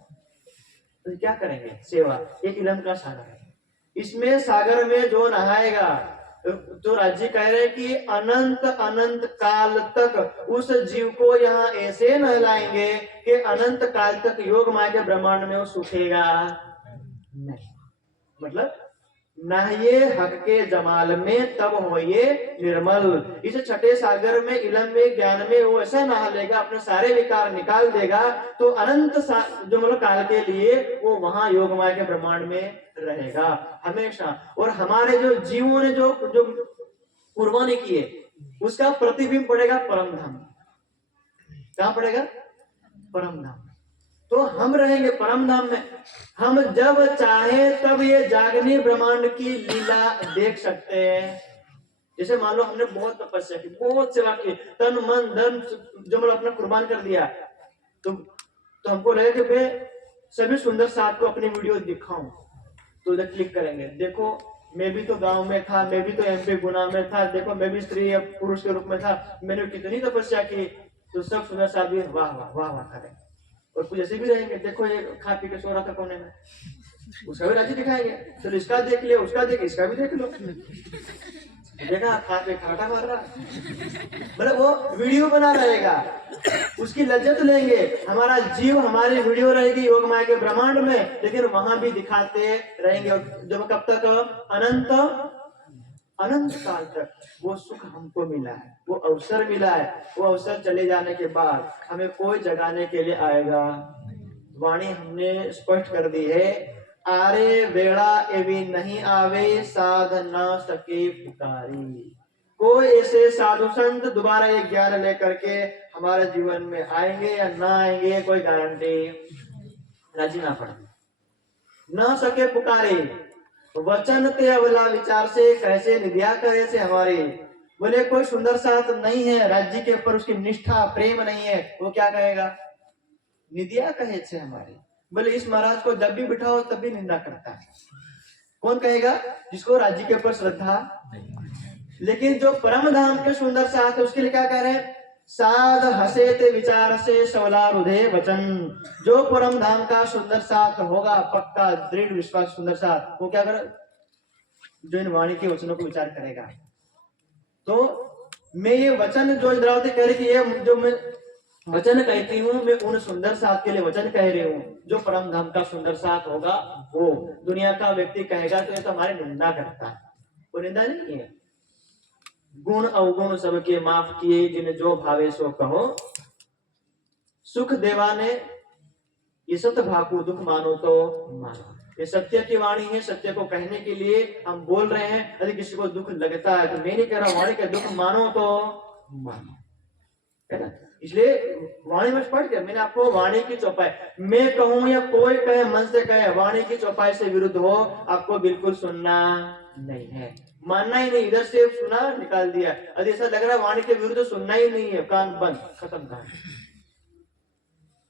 तो क्या करेंगे? सेवा एक इलम का सागर है, इसमें सागर में जो नहाएगा, तो राज्य कह रहे कि अनंत अनंत काल तक उस जीव को यहाँ ऐसे नहलाएंगे कि अनंत काल तक योग माया के ब्रह्मांड में वो सूखेगा नहीं। मतलब नहाइए हक के जमाल में तब होइए निर्मल। इस छठे सागर में, इलम में, ज्ञान में वो ऐसा नहा लेगा, अपने सारे विकार निकाल देगा, तो अनंत जो मतलब काल के लिए वो वहां योग माया के ब्रह्मांड में रहेगा हमेशा। और हमारे जो जीवों ने जो कुर्बानी की है, उसका प्रतिबिंब पड़ेगा परम धाम। कहां पड़ेगा? परम धाम। तो हम रहेंगे परम धाम में। हम जब चाहे तब ये जागनी ब्रह्मांड की लीला देख सकते हैं। जैसे मान लो हमने बहुत तपस्या की, बहुत सेवा की, तन मन धन जो मतलब अपना कुर्बान कर दिया, तो हमको लगे कि मैं सभी सुंदर साथ को अपनी वीडियो दिखाऊं, तो उधर क्लिक करेंगे, देखो मैं भी तो गांव में था, मैं भी तो MP गुना में था, देखो मैं भी स्त्री या पुरुष के रूप में था, मैंने कितनी तपस्या की। तो सब सुंदर साथ भी वाह वाह वाह वाह करेंगे। और कुछ ऐसे भी रहेंगे, देखो ये खा पी के सो रहा था कोने में, उसका भी राज्य दिखाएंगे, तो इसका देख लिया, उसका देख, इसका भी देख लो, देखा खा पे खाटा मार रहा, मतलब वो वीडियो बना रहेगा, उसकी लज्जत लेंगे। हमारा जीव, हमारी वीडियो रहेगी योग माया के ब्रह्मांड में, लेकिन वहां भी दिखाते रहेंगे। और जब कब तक? अनंत अनंत काल तक वो सुख हमको मिला है, वो अवसर मिला है। वो अवसर चले जाने के बाद हमें कोई जगाने के लिए आएगा। वाणी हमने स्पष्ट कर दी है, आरे वेड़ा एवी नहीं आवे, साध न सके पुकारी। कोई ऐसे साधु संत दोबारा ये ज्ञान लेकर के हमारे जीवन में आएंगे या ना आएंगे, कोई गारंटी राजी ना पड़े। न सके पुकारे, वचन ते अवला विचार से कैसे निध्या करे से हमारे। बोले कोई सुंदर साथ नहीं है, राज्य के ऊपर उसकी निष्ठा प्रेम नहीं है, वो क्या कहेगा? निंदिया कहे छे हमारे। बोले इस महाराज को जब भी बिठाओ तब भी निंदा करता है। कौन कहेगा? जिसको राज्य के ऊपर श्रद्धा। लेकिन जो परम धाम के सुंदर साथ है उसके लिए क्या कह रहे हैं? साध हसे ते विचार से सवला रुधे वचन। जो परम धाम का सुंदर साथ होगा, पक्का दृढ़ विश्वास सुंदर साथ, वो क्या करे? जो इन वाणी के वचनों को विचार करेगा। तो मैं ये वचन जो इंद्रावती कह रही कि ये जो मैं वचन कहती हूँ, मैं उन सुंदर साथ के लिए वचन कह रही हूँ। जो परम धाम का सुंदर साथ होगा, वो दुनिया का व्यक्ति कहेगा तो ये तो हमारी निंदा करता है, वो निंदा नहीं है। गुण अवगुण सबके माफ किए, जिन्हें जो भावे सो कहो। सुख देवाने ये सत भाकु, दुख मानो तो मानो। ये सत्य की वाणी है, सत्य को कहने के लिए हम बोल रहे हैं। यदि किसी को दुख लगता है तो मैं नहीं कह रहा वाणी का दुख मानो तो मानो, है ना? इसलिए वाणी में पढ़ के मैंने आपको वाणी की चौपाई, मैं कहूं या कोई कहे, मन से कहे, वाणी की चौपाई से विरुद्ध हो, आपको बिल्कुल सुनना नहीं है, मानना ही नहीं। इधर से सुना निकाल दिया, यदि ऐसा लग रहा है वाणी के विरुद्ध सुनना ही नहीं है, कान बंद, खत्म कहानी।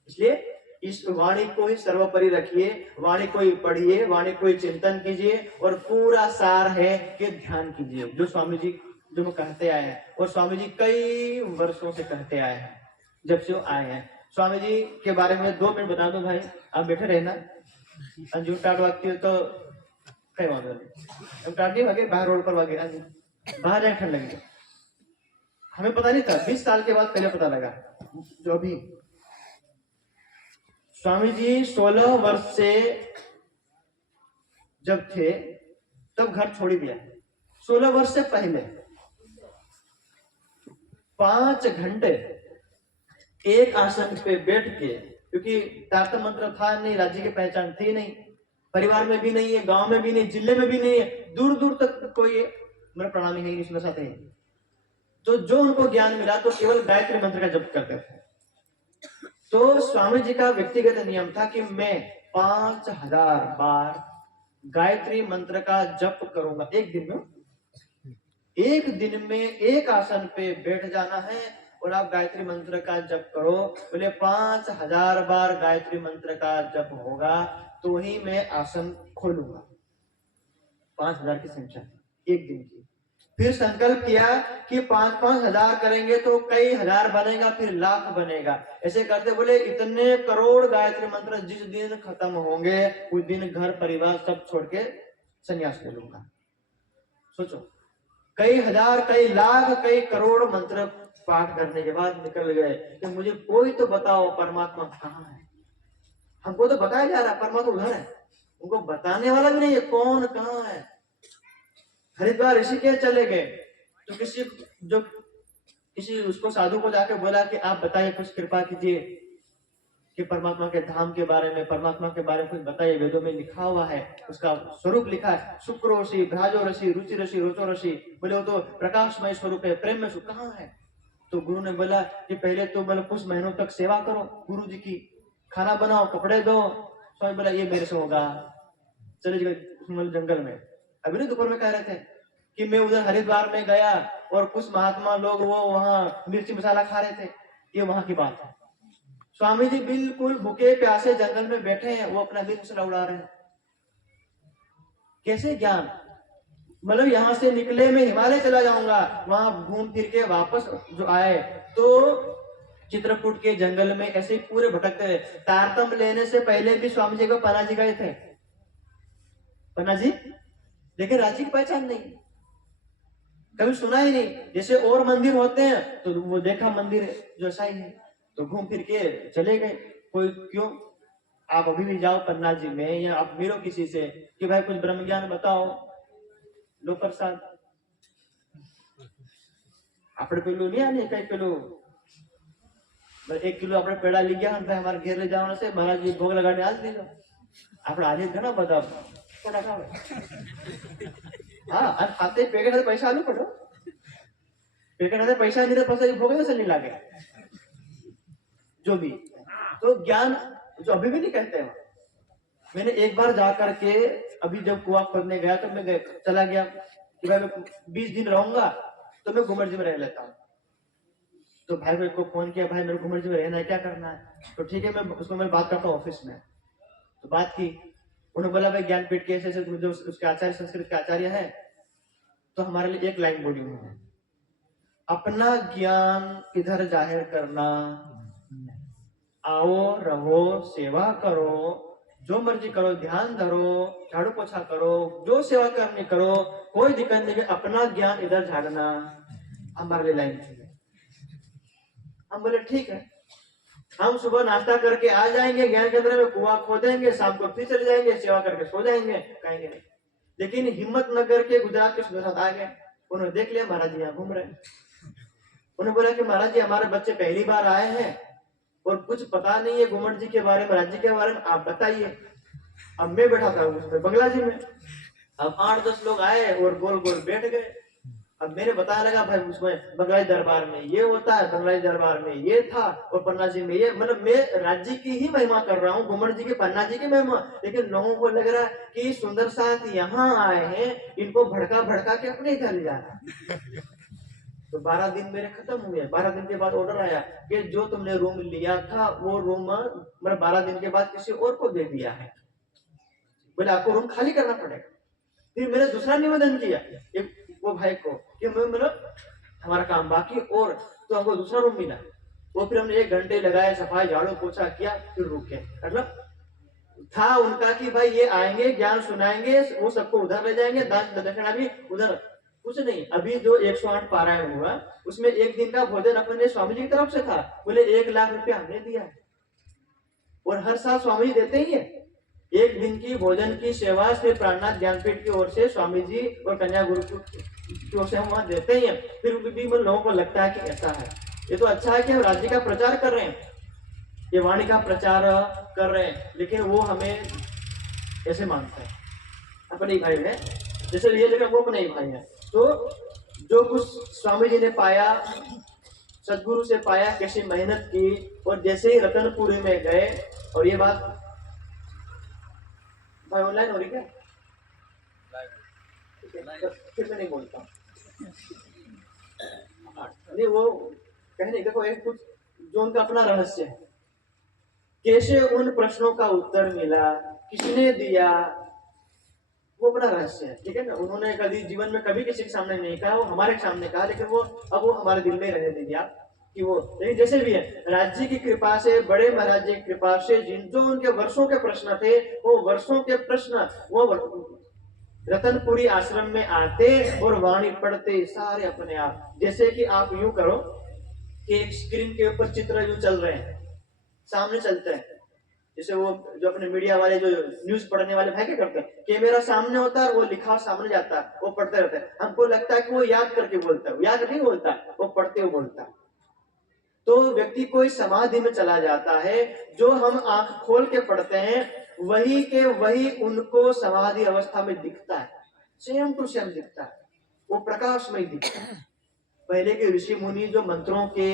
इसलिए इस वाणी को ही सर्वोपरि रखिए, वाणी को ही पढ़िए, वाणी को ही चिंतन कीजिए, और पूरा सार है कि ध्यान कीजिए, जो स्वामी जी जो कहते आए हैं। और स्वामी जी कई वर्षों से कहते आए हैं, जब से वो आए हैं। स्वामी जी के बारे में 2 मिनट बता दो भाई, आप बैठे रहना। अंजुम टाट वागती हो तो कई बात टाट नहीं भागे, बाहर रोड पर भागे, बाहर जाए ठंड लगी। हमें पता नहीं था, 20 साल के बाद पहले पता लगा। जो भी स्वामी जी 16 वर्ष से जब थे तब घर छोड़ दिया। 16 वर्ष से पहले 5 घंटे एक आसन पे बैठ के, क्योंकि तारतम मंत्र था नहीं, राज्य की पहचान थी नहीं, परिवार में भी नहीं है, गांव में भी नहीं, जिले में भी नहीं है, दूर दूर तक कोई मेरा प्रणामी नहीं, इसमें साथ है। तो जो उनको ज्ञान मिला तो केवल गायत्री मंत्र का जप करते थे। तो स्वामी जी का व्यक्तिगत नियम था कि मैं 5000 बार गायत्री मंत्र का जप करूंगा एक दिन में। एक दिन में एक आसन पे बैठ जाना है और आप गायत्री मंत्र का जप करो। बोले 5000 बार गायत्री मंत्र का जप होगा तो ही मैं आसन खोलूंगा। 5000 की संख्या एक दिन की। फिर संकल्प किया कि 5-5 हजार करेंगे तो कई हजार बनेगा, फिर लाख बनेगा। ऐसे करते बोले इतने करोड़ गायत्री मंत्र जिस दिन खत्म होंगे उस दिन घर परिवार सब छोड़ के संन्यास ले लूंगा। सोचो, कई हजार, कई लाख, कई करोड़ मंत्र पाठ करने के बाद निकल गए कि मुझे कोई तो बताओ परमात्मा कहाँ है। हमको तो बताया जा रहा है परमात्मा उधर है, उनको बताने वाला भी नहीं है कौन कहाँ है। हरिद्वार ऋषिकेश चले गए तो किसी उसको साधु को जाकर बोला कि आप बताइए, कुछ कृपा कीजिए कि परमात्मा के धाम के बारे में, परमात्मा के बारे में कुछ बताइए। वेदों में लिखा हुआ है, उसका स्वरूप लिखा है, शुक्र ऋषि, भ्राजो ऋषि, रुचि ऋषि, रोचो ऋषि। बोले वो तो प्रकाशमय स्वरूप है, प्रेम में सुख कहाँ है। तो गुरु ने बोला कि पहले तो मतलब कुछ महीनों तक सेवा करो गुरु जी की, खाना बनाओ, कपड़े दो। स्वामी बोला ये मेरे से होगा, चले गए जंगल में। अभी नहीं दोपहर में कह रहे थे कि मैं उधर हरिद्वार में गया और कुछ महात्मा लोग वो वहां मिर्ची मसाला खा रहे थे, ये वहां की बात है। स्वामी जी बिल्कुल भूखे प्यासे जंगल में बैठे हैं, वो अपना दिन मसाला उड़ा रहे हैं। कैसे ज्ञान, मतलब यहाँ से निकले मैं हिमालय चला जाऊंगा, वहां घूम फिर के वापस जो आए तो चित्रकूट के जंगल में ऐसे पूरे भटकते रहे। तारतम लेने से पहले भी स्वामी जी को पनाजी गए थे। पनाजी लेकिन राज्य की पहचान नहीं, कभी सुना ही नहीं। जैसे और मंदिर होते हैं तो वो देखा मंदिर जो ऐसा ही है तो घूम फिर के चले गए। कोई क्यों, आप अभी भी जाओ पन्ना जी में या आप मिलो किसी से कि भाई कुछ ब्रह्म ज्ञान बताओ, लो प्रसाद। આપણે પેલું નહીં આને કઈ પેલું 1 કિલો આપણે પેડા લઈ ગયા હમારે ઘેર લઈ જવાના છે, महाराज जी भोग लगाने आज दीजो। આપણે આજે ઘણા બધા પ્રોડક્ટ આવે હા અને ખાતે પેકેટ સાથે પૈસા આલુ પડો પેકેટ સાથે પૈसा नहीं तो पैसा भोगे से नहीं लागे जो भी तो ज्ञान जो अभी भी नहीं कहते हैं मैंने एक बार जा करके अभी जब कुआं खोदने गया तो मैं चला गया कि भाई मैं 20 दिन रहूंगा तो मैं घुमर जी में रह लेता हूँ तो भाई मेरे को फोन किया भाई मेरे को घुमर जी में रहना है क्या करना है तो ठीक है मैं उसको मैं बात करता हूँ ऑफिस में तो बात की उन्होंने बोला भाई ज्ञानपीठ के ऐसे जो उसके आचार्य संस्कृत के आचार्य है तो हमारे लिए एक लाइन बोली उन्होंने अपना ज्ञान इधर जाहिर करना आओ रहो सेवा करो जो मर्जी करो ध्यान धरो झाड़ू पोछा करो जो सेवा करनी करो कोई दिक्कत नहीं अपना ज्ञान इधर झाड़ना हमारे लिए लाइन थी हम बोले ठीक है हम सुबह नाश्ता करके आ जाएंगे ज्ञान केंद्र में कुआं खोदेंगे शाम को फिर चले जाएंगे सेवा करके सो जाएंगे कहेंगे नहीं लेकिन हिम्मत नगर के गुजरात के साथ आ गए उन्होंने देख लिया महाराज जी यहाँ घूम रहे उन्होंने बोला कि महाराज जी हमारे बच्चे पहली बार आए हैं और कुछ पता नहीं है घुमट जी के बारे में राज्य के बारे में आप बताइए अब मैं बैठा था उसमें बंगला जी में अब 8-10 लोग आए और गोल गोल बैठ गए अब मैंने बताया लगा भाई उसमें बंगाली दरबार में ये होता है बंगाली दरबार में ये था और पन्ना जी में ये मतलब मैं राज्य की ही महिमा कर रहा हूँ घुमट जी के पन्ना जी की महिमा लेकिन लोगों को लग रहा है कि सुंदर साथ यहाँ आए हैं इनको भड़का भड़का के अपने घर ले जाना तो 12 दिन मेरे खत्म हुए 12 दिन के बाद ऑर्डर आया कि जो तुमने रूम लिया था वो रूम मतलब 12 दिन के बाद किसी और को दे दिया है बोले आपको रूम खाली करना पड़ेगा फिर मैंने दूसरा निवेदन किया एक वो भाई को कि मैं मतलब हमारा काम बाकी और तो हमको दूसरा रूम मिला वो फिर हमने 1 घंटे लगाए सफाई झाड़ू पोछा किया फिर रुके मतलब था उनका कि भाई ये आएंगे ज्ञान सुनाएंगे वो सबको उधर ले जाएंगे दान दक्षिणा भी उधर कुछ नहीं अभी जो 108 पारायण हुआ उसमें एक दिन का भोजन अपने स्वामी जी की तरफ से था बोले 1 लाख रुपया हमने दिया और हर साल स्वामी जी देते ही है एक दिन की भोजन की सेवा श्री प्राणनाथ ज्ञानपीठ की ओर से स्वामी जी और कन्या गुरु की ओर से हम वहां देते ही हैं फिर भी लोगों को लगता है कि ऐसा है ये तो अच्छा है कि हम राज्य का प्रचार कर रहे हैं ये वाणी का प्रचार कर रहे हैं लेकिन वो हमें ऐसे मानते हैं अपने भाई है जैसे ये जगह वो अपने ही भाई है तो जो कुछ स्वामी जी ने पाया सदगुरु से पाया कैसी मेहनत की और जैसे ही रतनपुरी में गए और ये बात भाई ऑनलाइन हो रही क्या फिर मैं नहीं बोलता नहीं वो कहने देखो एक कुछ जो उनका अपना रहस्य है कैसे उन प्रश्नों का उत्तर मिला किसने दिया वो बड़ा रहस्य है ठीक है ना उन्होंने कभी जीवन में कभी किसी के सामने नहीं कहा वो हमारे सामने कहा लेकिन वो अब वो हमारे दिल में रहने दीजिए आप कि वो लेकिन जैसे भी है राज्य की कृपा से बड़े महाराज जी की कृपा से जिन जो उनके वर्षों के प्रश्न थे वो वर्षों के प्रश्न वो रतनपुरी आश्रम में आते और वाणी पढ़ते सारे अपने आप जैसे कि आप यूं करो कि एक स्क्रीन के ऊपर चित्र यूं चल रहे हैं सामने चलते हैं जैसे वो जो अपने मीडिया वाले जो न्यूज पढ़ने वाले भाई क्या करते हैं कैमरा सामने होता है और वो लिखा सामने जाता है वो पढ़ते रहते हैं हमको लगता है कि वो याद करके बोलता है याद नहीं बोलता वो पढ़ते हुए बोलता है तो व्यक्ति कोई समाधि में चला जाता है जो हम आंख खोल के पढ़ते हैं वही के वही उनको समाधि अवस्था में दिखता है सेम टू सेम दिखता है वो प्रकाशमय दिखता है पहले के ऋषि मुनि जो मंत्रों के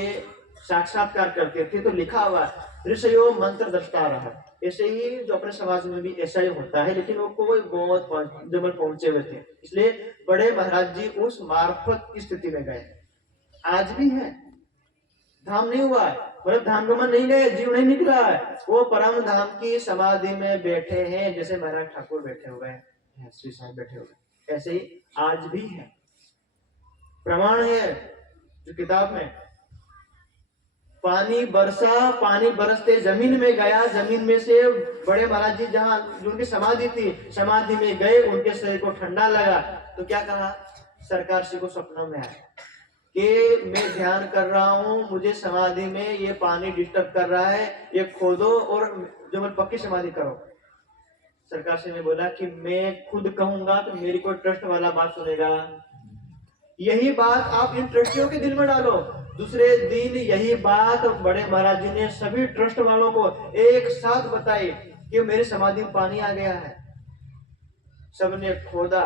साक्षात्कार करते थे तो लिखा हुआ ऋषयो मंत्र दृष्टा रहा ऐसे ही जो अपने समाज में भी ऐसा ही होता है लेकिन वो कोई बहुत जबल पहुंचे हुए थे इसलिए बड़े महाराज जी उस मार्फत की स्थिति में गए आज भी है धाम नहीं हुआ है मतलब धाम गमन नहीं गए जीव नहीं निकला है वो परम धाम की समाधि में बैठे हैं जैसे महाराज ठाकुर बैठे हुए हैं श्री साहब बैठे हुए ऐसे ही आज भी है प्रमाण है जो किताब में पानी बरसा पानी बरसते जमीन में गया जमीन में से बड़े महाराज जी जहाँ जो उनकी समाधि थी समाधि में गए उनके शरीर को ठंडा लगा तो क्या कहा सरकार श्री को सपना में आया कि मैं ध्यान कर रहा हूँ मुझे समाधि में ये पानी डिस्टर्ब कर रहा है ये खोदो और जो मैं पक्की समाधि करो सरकार से मैं बोला कि मैं खुद कहूंगा तो मेरी कोई ट्रस्ट वाला बात सुनेगा यही बात आप इन ट्रस्टियों के दिल में डालो दूसरे दिन यही बात बड़े महाराज जी ने सभी ट्रस्ट वालों को एक साथ बताई कि मेरी समाधि में पानी आ गया है। सबने खोदा,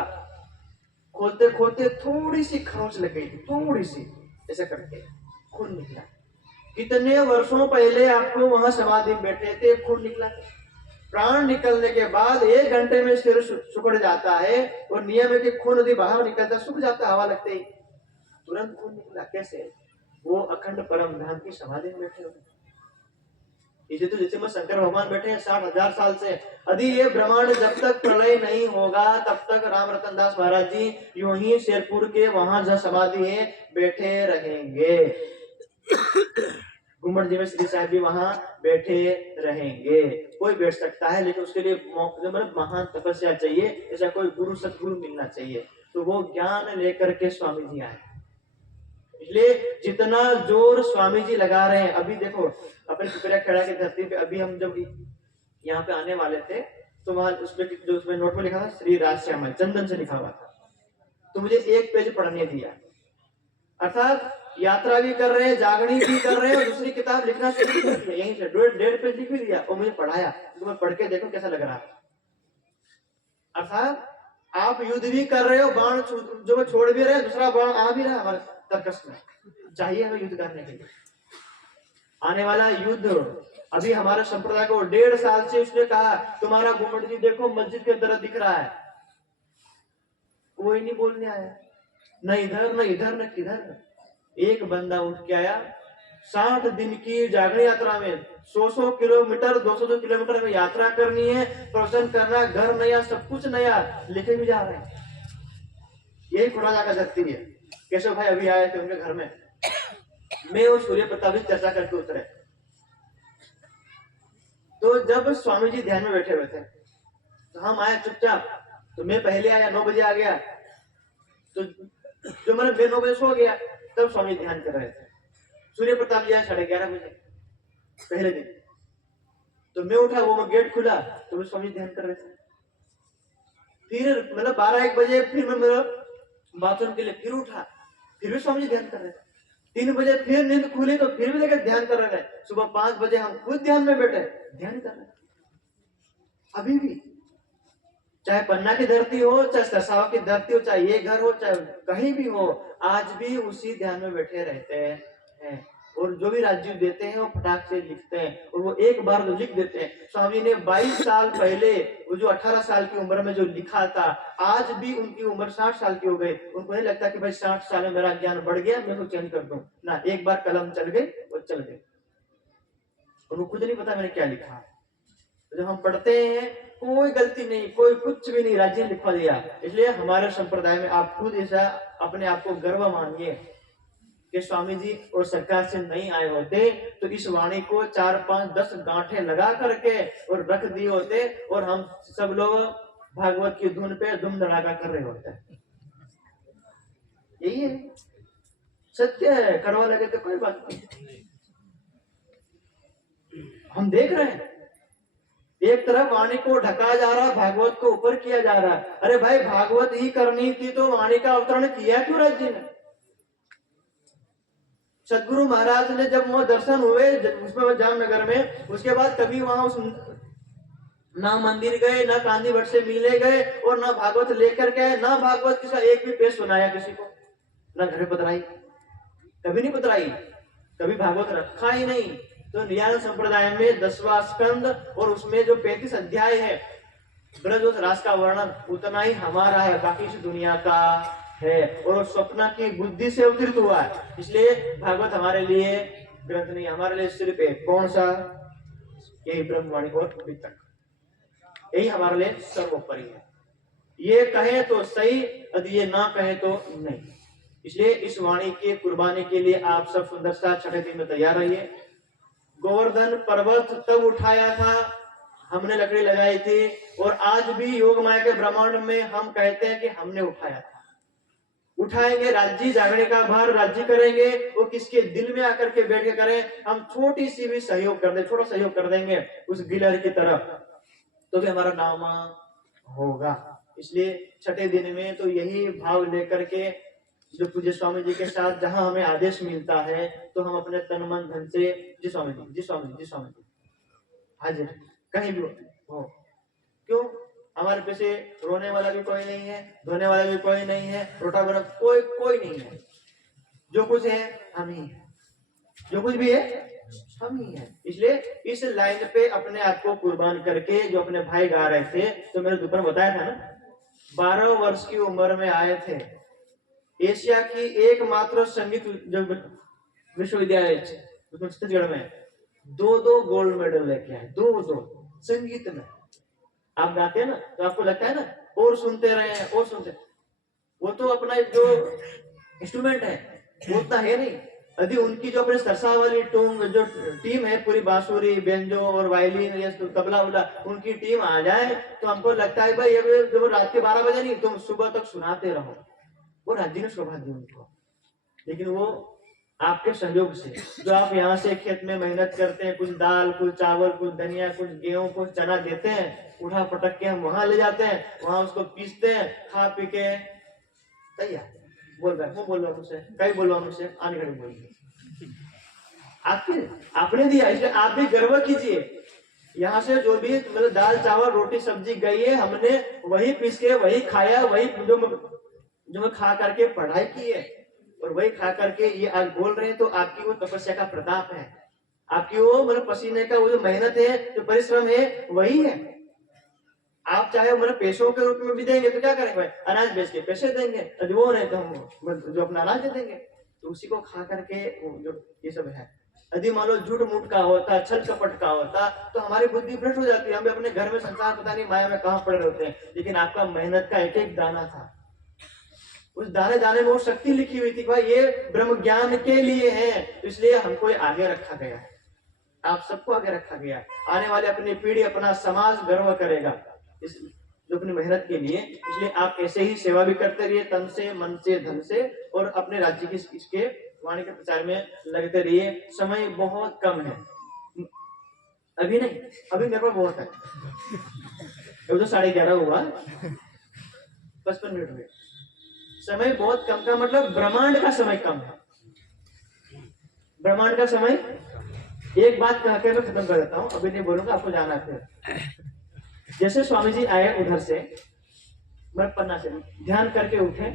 खोदते खोदते थोड़ी सी खरोंच लग गई, थोड़ी सी, ऐसे करके खून निकला। कितने वर्षों पहले आपको वहां समाधि में बैठे थे, खून निकला। प्राण निकलने के बाद 1 घंटे में सिर सिकुड़ जाता है, और नियम है कि खून यदि बाहर निकलता सूख जाता, हवा लगते ही तुरंत खून निकला। कैसे? वो अखंड परम धाम की समाधि में बैठे हुए। इसे तो जैसे में शंकर भगवान बैठे हैं 60,000 साल से। यदि ये ब्रह्मांड जब तक प्रलय नहीं होगा तब तक राम रतन दास महाराज जी यूं ही शेरपुर के वहां जहाँ समाधि है बैठे रहेंगे। गुम्बद जी में श्री साहब भी वहां बैठे रहेंगे। कोई बैठ सकता है, लेकिन उसके लिए मतलब महान तपस्या चाहिए, ऐसा कोई गुरु सदगुरु मिलना चाहिए। तो वो ज्ञान लेकर के स्वामी जी आए। इसलिए जितना जोर स्वामी जी लगा रहे हैं, अभी देखो अपने सुपरिया खेड़ा की धरती पे अभी हम जब यहाँ पे आने वाले थे तो वहां उसमें जो उसमें नोट में लिखा था श्री राजश्यामल चंदन से लिखा हुआ था, तो मुझे 1 पेज पढ़ने दिया। अर्थात यात्रा भी कर रहे हैं, जागनी भी कर रहे हैं, और दूसरी किताब लिखना शुरू कर दिया। यहीं से 1.5 पेज लिख भी दिया और मुझे पढ़ाया। तो मैं पढ़ के देखो कैसा लग रहा है। अर्थात आप युद्ध भी कर रहे हो, बाण जो छोड़ भी रहे, दूसरा बाण आ भी रहा है हमारे तर्कस में। चाहिए हमें युद्ध करने के लिए। आने वाला युद्ध अभी हमारे संप्रदाय को 1.5 साल से उसने कहा तुम्हारा गुम्बद जी देखो मस्जिद के तरह दिख रहा है, कोई नहीं बोलने आया, न इधर न इधर न किधर। एक बंदा उठ के आया, 60 दिन की जागरण यात्रा में 100 किलोमीटर 200 किलोमीटर में यात्रा करनी है, प्रवचन करना, घर नया, सब कुछ नया, लिखे भी जा रहे हैं। यही खुड़ा जाकर सकती है। केशव भाई अभी आए थे उनके घर में, मैं और सूर्य प्रताप जी चर्चा करके उतरे। तो जब स्वामी जी ध्यान में बैठे हुए थे तो हम आए चुपचाप, तो मैं पहले आया, 9 बजे आ गया। तो जो मैं 9 बजे सो गया, तब स्वामी ध्यान कर रहे थे। सूर्य प्रताप जी आए 11:30 बजे पहले दिन। तो मैं उठा, वो गेट खुला तो मैं स्वामी ध्यान कर रहे थे। फिर मतलब 12-1 बजे फिर मैं मेरा बाथरूम के लिए फिर उठा, फिर भी स्वामी जी ध्यान कर रहे थे। 3 बजे फिर नींद खुली तो फिर भी लेकर ध्यान कर रहे थे। सुबह 5 बजे हम खुद ध्यान में बैठे, ध्यान कर रहे थे। अभी भी चाहे पन्ना की धरती हो, चाहे सरसावा की धरती हो, चाहे ये घर हो, चाहे कहीं भी हो, आज भी उसी ध्यान में बैठे रहते हैं। और जो भी राज्य देते हैं वो फटाक से लिखते हैं, और वो एक बार जो लिख देते हैं। स्वामी ने 22 साल पहले वो जो 18 साल की उम्र में जो लिखा था, आज भी उनकी उम्र 60 साल की हो गई। उनको नहीं लगता कि भाई 60 साल में मेरा ज्ञान बढ़ गया, मैं उसको चेंज कर दूं ना। एक बार कलम चल गई वो चल गई, उनको खुद नहीं पता मैंने क्या लिखा। जब हम पढ़ते हैं कोई गलती नहीं, कोई कुछ भी नहीं, राज्य लिखवा दिया। इसलिए हमारे संप्रदाय में आप खुद ऐसा अपने आप को गर्व मानिए कि स्वामी जी और सरकार से नहीं आए होते तो इस वाणी को 4, 5, 10 गांठे लगा करके और रख दिए होते, और हम सब लोग भागवत की धुन पे धूम धड़ाका कर रहे होते। यही है, सत्य है। कड़वा लगे तो कोई बात नहीं, हम देख रहे हैं। एक तरफ वाणी को ढका जा रहा, भागवत को ऊपर किया जा रहा। अरे भाई भागवत ही करनी थी तो वाणी का अवतरण किया क्यों राज्य ने? सदगुरु महाराज ने जब वहां दर्शन हुए उसमें जामनगर में, उसके बाद कभी वहां उस ना मंदिर गए, ना कांदी भट्ट से मिले गए, और ना भागवत लेकर गए, ना भागवत किसी एक भी पेश सुनाया किसी को, ना घर पधराई, कभी नहीं पधराई, कभी भागवत रखा ही नहीं। तो नियाल संप्रदाय में 10वां स्कंद और उसमें जो 35 अध्याय है ब्रज रास का वर्णन उतना ही हमारा है, बाकी इस दुनिया का है, और स्वप्न की बुद्धि से अवतरित हुआ है। इसलिए भागवत हमारे लिए ग्रंथ नहीं, हमारे लिए सिर्फ एक कौन सा, यही ब्रह्मवाणी और वितक, यही हमारे लिए सर्वोपरि है। ये कहे तो सही, यदि ये ना कहे तो नहीं। इसलिए इस वाणी के कुर्बानी के लिए आप सब सुंदर सा 6 दिन में तैयार रहिए। गोवर्धन पर्वत तब उठाया था, हमने लकड़ी लगाई थी, और आज भी योग माया के ब्रह्मांड में हम कहते हैं कि हमने उठाया था। उठाएंगे, राज्य जागने का भार राज्य करेंगे, वो किसके दिल में आकर के बैठ के करें। हम छोटी सी भी सहयोग कर दें, छोटा सहयोग कर देंगे उस गिलहरी की तरफ, तो भी हमारा नाम होगा। इसलिए 6 दिन में तो यही भाव लेकर के जो पूज्य स्वामी जी के साथ जहां हमें आदेश मिलता है तो हम अपने तन मन धन से जी स्वामी जी, जी स्वामी जी, जी स्वामी जी, हाजिर कहीं भी होते हैं। हो। क्यों? हमारे पीछे रोने वाला भी कोई नहीं है, धोने वाला भी कोई नहीं है, रोटा बना कोई नहीं है। जो कुछ है हम ही है, जो कुछ भी है हम ही है। इसलिए इस लाइन पे अपने आप को कुर्बान करके जो अपने भाई गा रहे थे, तो मैंने दोपहर बताया था ना, 12 वर्ष की उम्र में आए थे। एशिया की एकमात्र संगीत जो विश्वविद्यालय छत्तीसगढ़ में, 2 गोल्ड मेडल लेके आए, 2 संगीत में। आप गाते हैं ना तो आपको लगता है ना और सुनते रहे और सुनते, वो तो अपना जो इंस्ट्रूमेंट है वो उतना है नहीं। यदि उनकी जो अपने सरसा वाली जो टीम है, पूरी बांसुरी, बेंजो और वायलिन या तबला उला, उनकी टीम आ जाए तो हमको लगता है भाई ये जो रात के 12 बजे नहीं, तुम सुबह तक सुनाते रहो। वो राज्य ने शोभा दी उनको। लेकिन वो आपके सहयोग से, जो आप यहाँ से खेत में मेहनत करते हैं, कुछ दाल, कुछ चावल, कुछ धनिया, कुछ गेहूं, कुछ चना देते हैं, उठा पटक के हम वहां ले जाते हैं, वहां उसको पीसते हैं, खा पी के तैयार। बोल रहा है वो, बोल रहा हूँ मुझसे, कई बोल रहा हूँ मुझसे, आने घड़ी बोलिए। आपने दिया, इसलिए आप भी गर्व कीजिए। यहाँ से जो भी मतलब दाल चावल रोटी सब्जी गई है, हमने वही पीस के वही खाया, वही जो खा करके पढ़ाई की है और वही खा करके ये आज बोल रहे हैं। तो आपकी वो तपस्या का प्रताप है, आपकी वो मतलब पसीने का वो जो मेहनत है, जो परिश्रम है, वही है। आप चाहे मतलब पैसों के रूप में भी देंगे तो क्या करेंगे भाई, अनाज बेच के पैसे देंगे, यदि वो नहीं तो हम जो अपना अनाज दे देंगे। तो उसी को खा करके जो ये सब है। यदि मान लो झूठ मूठ का होता, छल कपट का होता, तो हमारी बुद्धि भ्रष्ट हो जाती है। हम अपने घर में संसार पता नहीं माया में कहाँ पड़े रहते हैं। लेकिन आपका मेहनत का एक एक दाना था, उस दाने दाने में वो शक्ति लिखी हुई थी, भाई ये ब्रह्म ज्ञान के लिए है, इसलिए हमको आगे रखा गया है। आप सबको आगे रखा गया है। आने वाले अपनी पीढ़ी, अपना समाज गर्व करेगा इस जो अपनी मेहनत के लिए। इसलिए आप ऐसे ही सेवा भी करते रहिए, तन से, मन से, धन से, और अपने राज्य की इसके वाणी के प्रचार में लगते रहिए। समय बहुत कम है, अभी नहीं, अभी मेरे पास बहुत है। तो 11:30 हुआ, 55 मिनट हुए। समय बहुत कम का मतलब ब्रह्मांड का समय कम है, ब्रह्मांड का समय। एक बात कह के मैं खत्म कर देता हूं, अभी नहीं बोलूंगा, आपको जाना है। जैसे स्वामी जी आए उधर से पन्ना से, ध्यान करके उठे,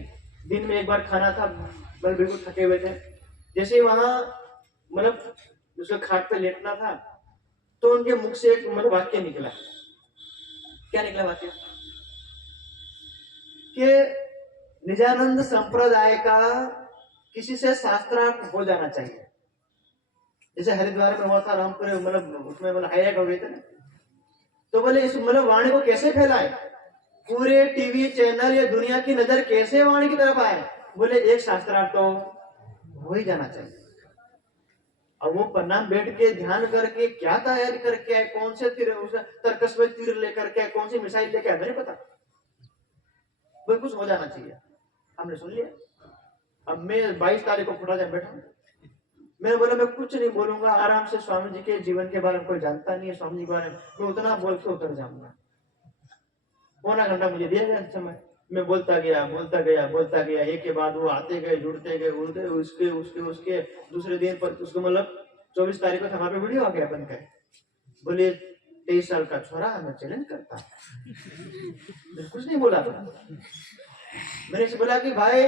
दिन में एक बार खाना था, मतलब बिल्कुल थके हुए थे। जैसे वहां मतलब उसके खाट पे लेटना था, तो उनके मुख से एक मतलब वाक्य निकला। क्या निकला वाक्य? कि निजानंद संप्रदाय का किसी से शास्त्रार्थ हो जाना चाहिए। जैसे हरिद्वार में हुआ था, रामपुर मतलब उसमें मतलब हाईलाइट हो गए थे ना, तो बोले इस मतलब वाणी को कैसे फैलाए, पूरे टीवी चैनल या दुनिया की नजर कैसे वाणी की तरफ आए। बोले एक शास्त्रार्थ तो हो ही जाना चाहिए। अब वो पन्ना बैठ के ध्यान करके क्या तैयारी करके आए, कौन से तीर, तर्कस में तीर लेकर के, कौन सी मिसाइल लेके आए, नहीं पता। बोले कुछ हो जाना चाहिए। हमने सुन लिया। अब मैं 22 तारीख को फुटा जाए बैठा, मैंने बोला मैं कुछ नहीं बोलूंगा, आराम से स्वामी जी के जीवन के बारे में कोई जानता नहीं है, स्वामी जी के बारे में मैं उतना बोल के उतर जाऊंगा। पौना घंटा मुझे दिया गया समय, मैं बोलता गया बोलता गया बोलता गया, एक के बाद वो आते गए, जुड़ते गए, उड़ते उसके उसके उसके दूसरे दिन पर उसको मतलब 24 तारीख को वहां पे वीडियो आ गया बन गए। बोले 23 साल का छोरा मैं चैलेंज करता, कुछ नहीं बोला था। मैंने इसे बोला कि भाई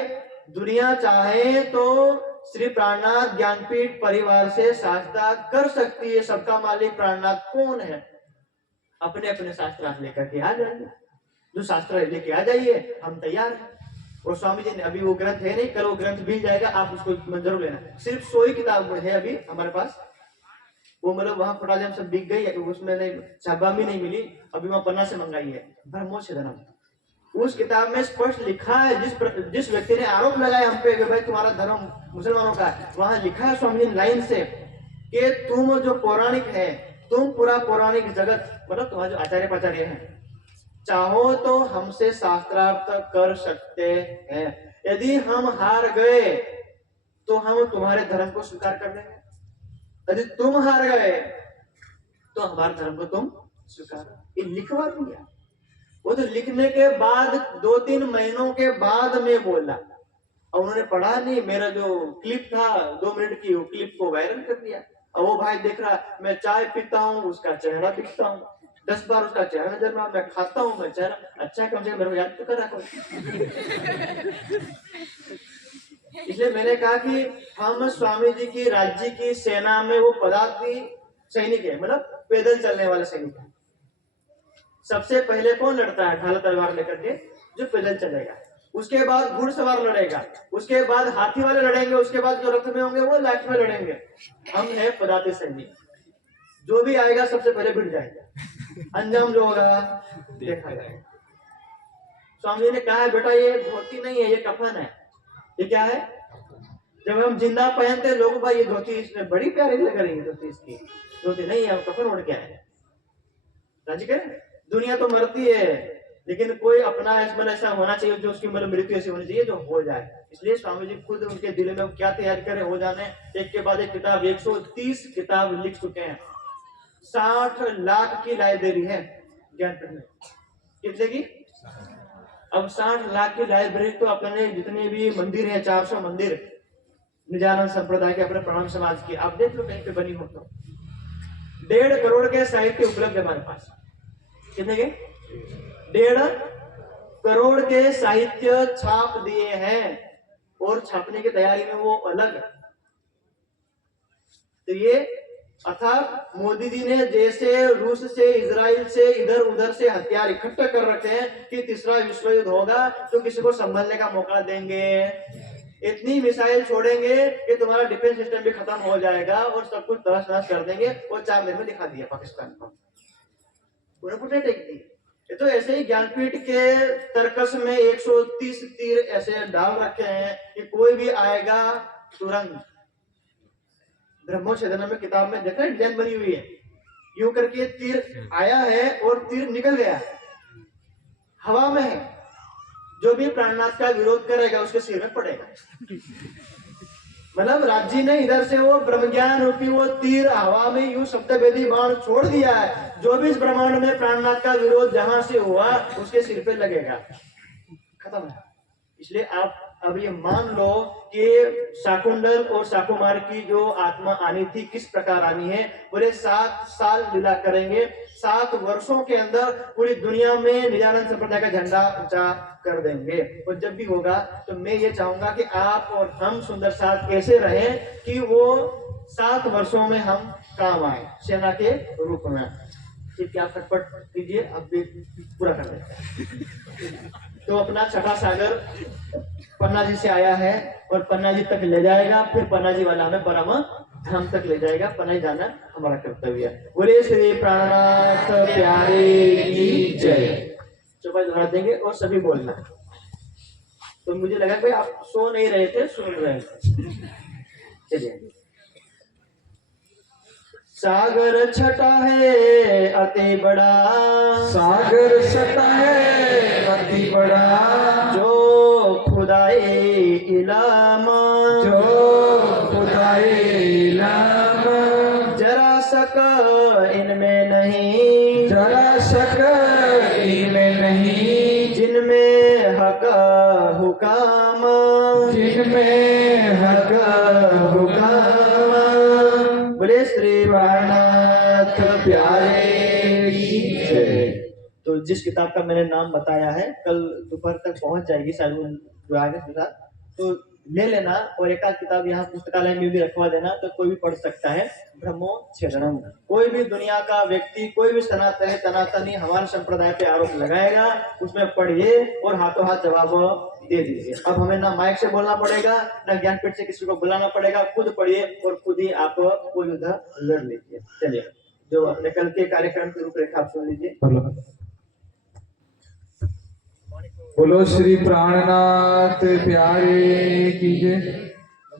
दुनिया चाहे तो श्री प्राणनाथ ज्ञानपीठ परिवार से शास्त्रार्थ कर सकती है। सबका मालिक प्राणनाथ कौन है? अपने अपने शास्त्रार्थ लेकर के आ जाइए, जो शास्त्र लेके आ जाइए, हम तैयार हैं। और स्वामी जी ने अभी वो ग्रंथ है नहीं, कल वो ग्रंथ मिल जाएगा, आप उसको जरूर लेना। सिर्फ 100 ही किताब है अभी हमारे पास। वो मतलब वहां फटाजम सब बिक गई, उसमें नहीं छापा भी नहीं मिली, अभी वहां पन्ना से मंगाई है। ब्रह्मोस छेदनम, उस किताब में स्पष्ट लिखा है, जिस व्यक्ति ने आरोप लगाया हम पे कि भाई तुम्हारा धर्म मुसलमानों का है, वहां लिखा है स्वामी जी लाइन से कि तुम जो पौराणिक है, तुम पूरा पौराणिक जगत मतलब तुम्हारे जो आचार्य पाचार्य हैं, चाहो तो हमसे शास्त्रार्थ कर सकते हैं। यदि हम हार गए तो हम तुम्हारे धर्म को स्वीकार कर लेंगे, यदि तुम हार गए तो हमारे धर्म को तुम स्वीकार। ये लिखवा दिया। वो तो लिखने के बाद 2-3 महीनों के बाद में बोला, और उन्होंने पढ़ा नहीं। मेरा जो क्लिप था 2 मिनट की, वो क्लिप को वायरल कर दिया। और वो भाई देख रहा मैं चाय पीता हूँ, उसका चेहरा दिखता हूँ, 10 बार उसका चेहरा नजर में, मैं खाता हूँ, मैं चेहरा अच्छा कम से कम मेरे को याद तो कर रखो। इसलिए मैंने कहा कि हम स्वामी जी की राज्य की सेना में वो पदार्थी सैनिक है, मतलब पैदल चलने वाले सैनिक है। सबसे पहले कौन लड़ता है ढाल तलवार लेकर के? जो पैदल चलेगा। उसके बाद घुड़सवार लड़ेगा, उसके बाद हाथी वाले लड़ेंगे, उसके बाद जो रथ में होंगे वो लाठी में लड़ेंगे। हम है पदार्थी सैनिक, जो भी आएगा सबसे पहले भिड़ जाएगा, अंजाम जो होगा देखा जाएगा। स्वामी जी ने कहा है बेटा ये धोती नहीं है, ये कफन है। ये क्या है? जब हम जिंदा पहनते लोग भाई ये धोती इसमें बड़ी प्यारी लग रही है, धोती इसकी धोती नहीं है, कफन ओढ़ के आए। राजी करें, दुनिया तो मरती है लेकिन कोई अपना ऐसा होना चाहिए जो उसकी मतलब मृत्यु ऐसी होनी चाहिए जो हो जाए। इसलिए स्वामी जी खुद उनके दिल में क्या तैयारी करें हो जाने, एक के बाद एक किताब, 130 किताब लिख चुके हैं। 60 लाख की लाइब्रेरी है ज्ञानपीठ में। कितने की? अब 60 लाख की लाइब्रेरी तो अपने जितने भी मंदिर है, 400 मंदिर निजानंद संप्रदाय के, अपने प्रणाम समाज की, आप देख लो कहीं पे बनी हो तो 1.5 करोड़ के साहित्य उपलब्ध है हमारे पास। कितने के? 1.5 करोड़ के साहित्य छाप दिए हैं और छापने की तैयारी में वो अलग। तो ये अर्थात मोदी जी ने जैसे रूस से, इजराइल से, इधर उधर से हथियार इकट्ठे कर रखे हैं कि तीसरा विश्व युद्ध होगा तो किसी को संभलने का मौका देंगे, इतनी मिसाइल छोड़ेंगे कि तुम्हारा डिफेंस सिस्टम भी खत्म हो जाएगा और सब कुछ तहस नहस कर देंगे। और 4 दिन में दिखा दिया पाकिस्तान को, पूरे टेक दी। ये तो ऐसे ही ज्ञानपीठ के तर्कस में 130 तीर ऐसे डाल रखे हैं कि कोई भी आएगा तुरंत। ब्रह्मोच्छेदन में किताब में देखा डिजाइन बनी हुई है, यूं करके तीर आया है और तीर निकल गया, हवा में है। जो भी प्राणनाथ का विरोध करेगा उसके सिर में पड़ेगा। मतलब राज्य ने इधर से वो ब्रह्मज्ञान रूपी वो तीर हवा में यूं सप्तवेदी बाण छोड़ दिया है। जो भी इस ब्रह्मांड में प्राणनाथ का विरोध जहां से हुआ उसके सिर पे लगेगा, खत्म है। इसलिए आप अब ये मान लो कि शाकुंडल और शाकुमार की जो आत्मा आनी थी किस प्रकार आनी है। पूरे 7 साल लीला करेंगे, 7 वर्षों के अंदर पूरी दुनिया में निजानंद संप्रदाय का झंडा ऊंचा कर देंगे। और जब भी होगा तो मैं ये चाहूंगा कि आप और हम सुंदर साथ ऐसे रहें कि वो 7 वर्षों में हम काम आए सेना के रूप में। ठीक है, आप खटपट कीजिए, अब भी पूरा कर देते। तो अपना छठा सागर पन्ना जी से आया है और पन्ना जी तक ले जाएगा, फिर पन्ना जी वाला हमें परम धाम तक ले जाएगा। पन्ना जी जाना हमारा कर्तव्य है। बोले श्री प्राणनाथ प्यारे की जय। चौपाई दोहरा देंगे और सभी बोलना। तो मुझे लगा भाई आप सो नहीं रहे थे, सुन रहे थे। चलिए। सागर छटा है अति बड़ा, सागर छटा है अति बड़ा, जो खुदाए इलाम, जो खुदाए इलाम, जरा शक इनमें नहीं, जरा शक इनमें नहीं, जिनमें हक हुकाम, जिनमें हक हुकाम। बोले श्री प्राणनाथ प्यारे की जय। तो जिस किताब का मैंने नाम बताया है कल दोपहर तक पहुंच जाएगी शायद वो जो आगे के साथ, तो ले लेना और एक आध किताब यहाँ पुस्तकालय में भी रखवा देना तो कोई भी पढ़ सकता है। ब्रह्मोच्छेदनम। कोई भी दुनिया का व्यक्ति, कोई भी सनातनी हमारे संप्रदाय पे आरोप लगाएगा उसमें पढ़िए और हाथों हाथ जवाब दे दीजिए। अब हमें ना माइक से बोलना पड़ेगा ना ज्ञानपीठ से किसी को बुलाना पड़ेगा, खुद पढ़िए और खुद ही आप वो युद्ध लड़ लीजिए। चलिए, जो अपने कल के कार्यक्रम की रूपरेखा आप सुन लीजिए। बोलो श्री प्राणनाथ प्यारे की जय।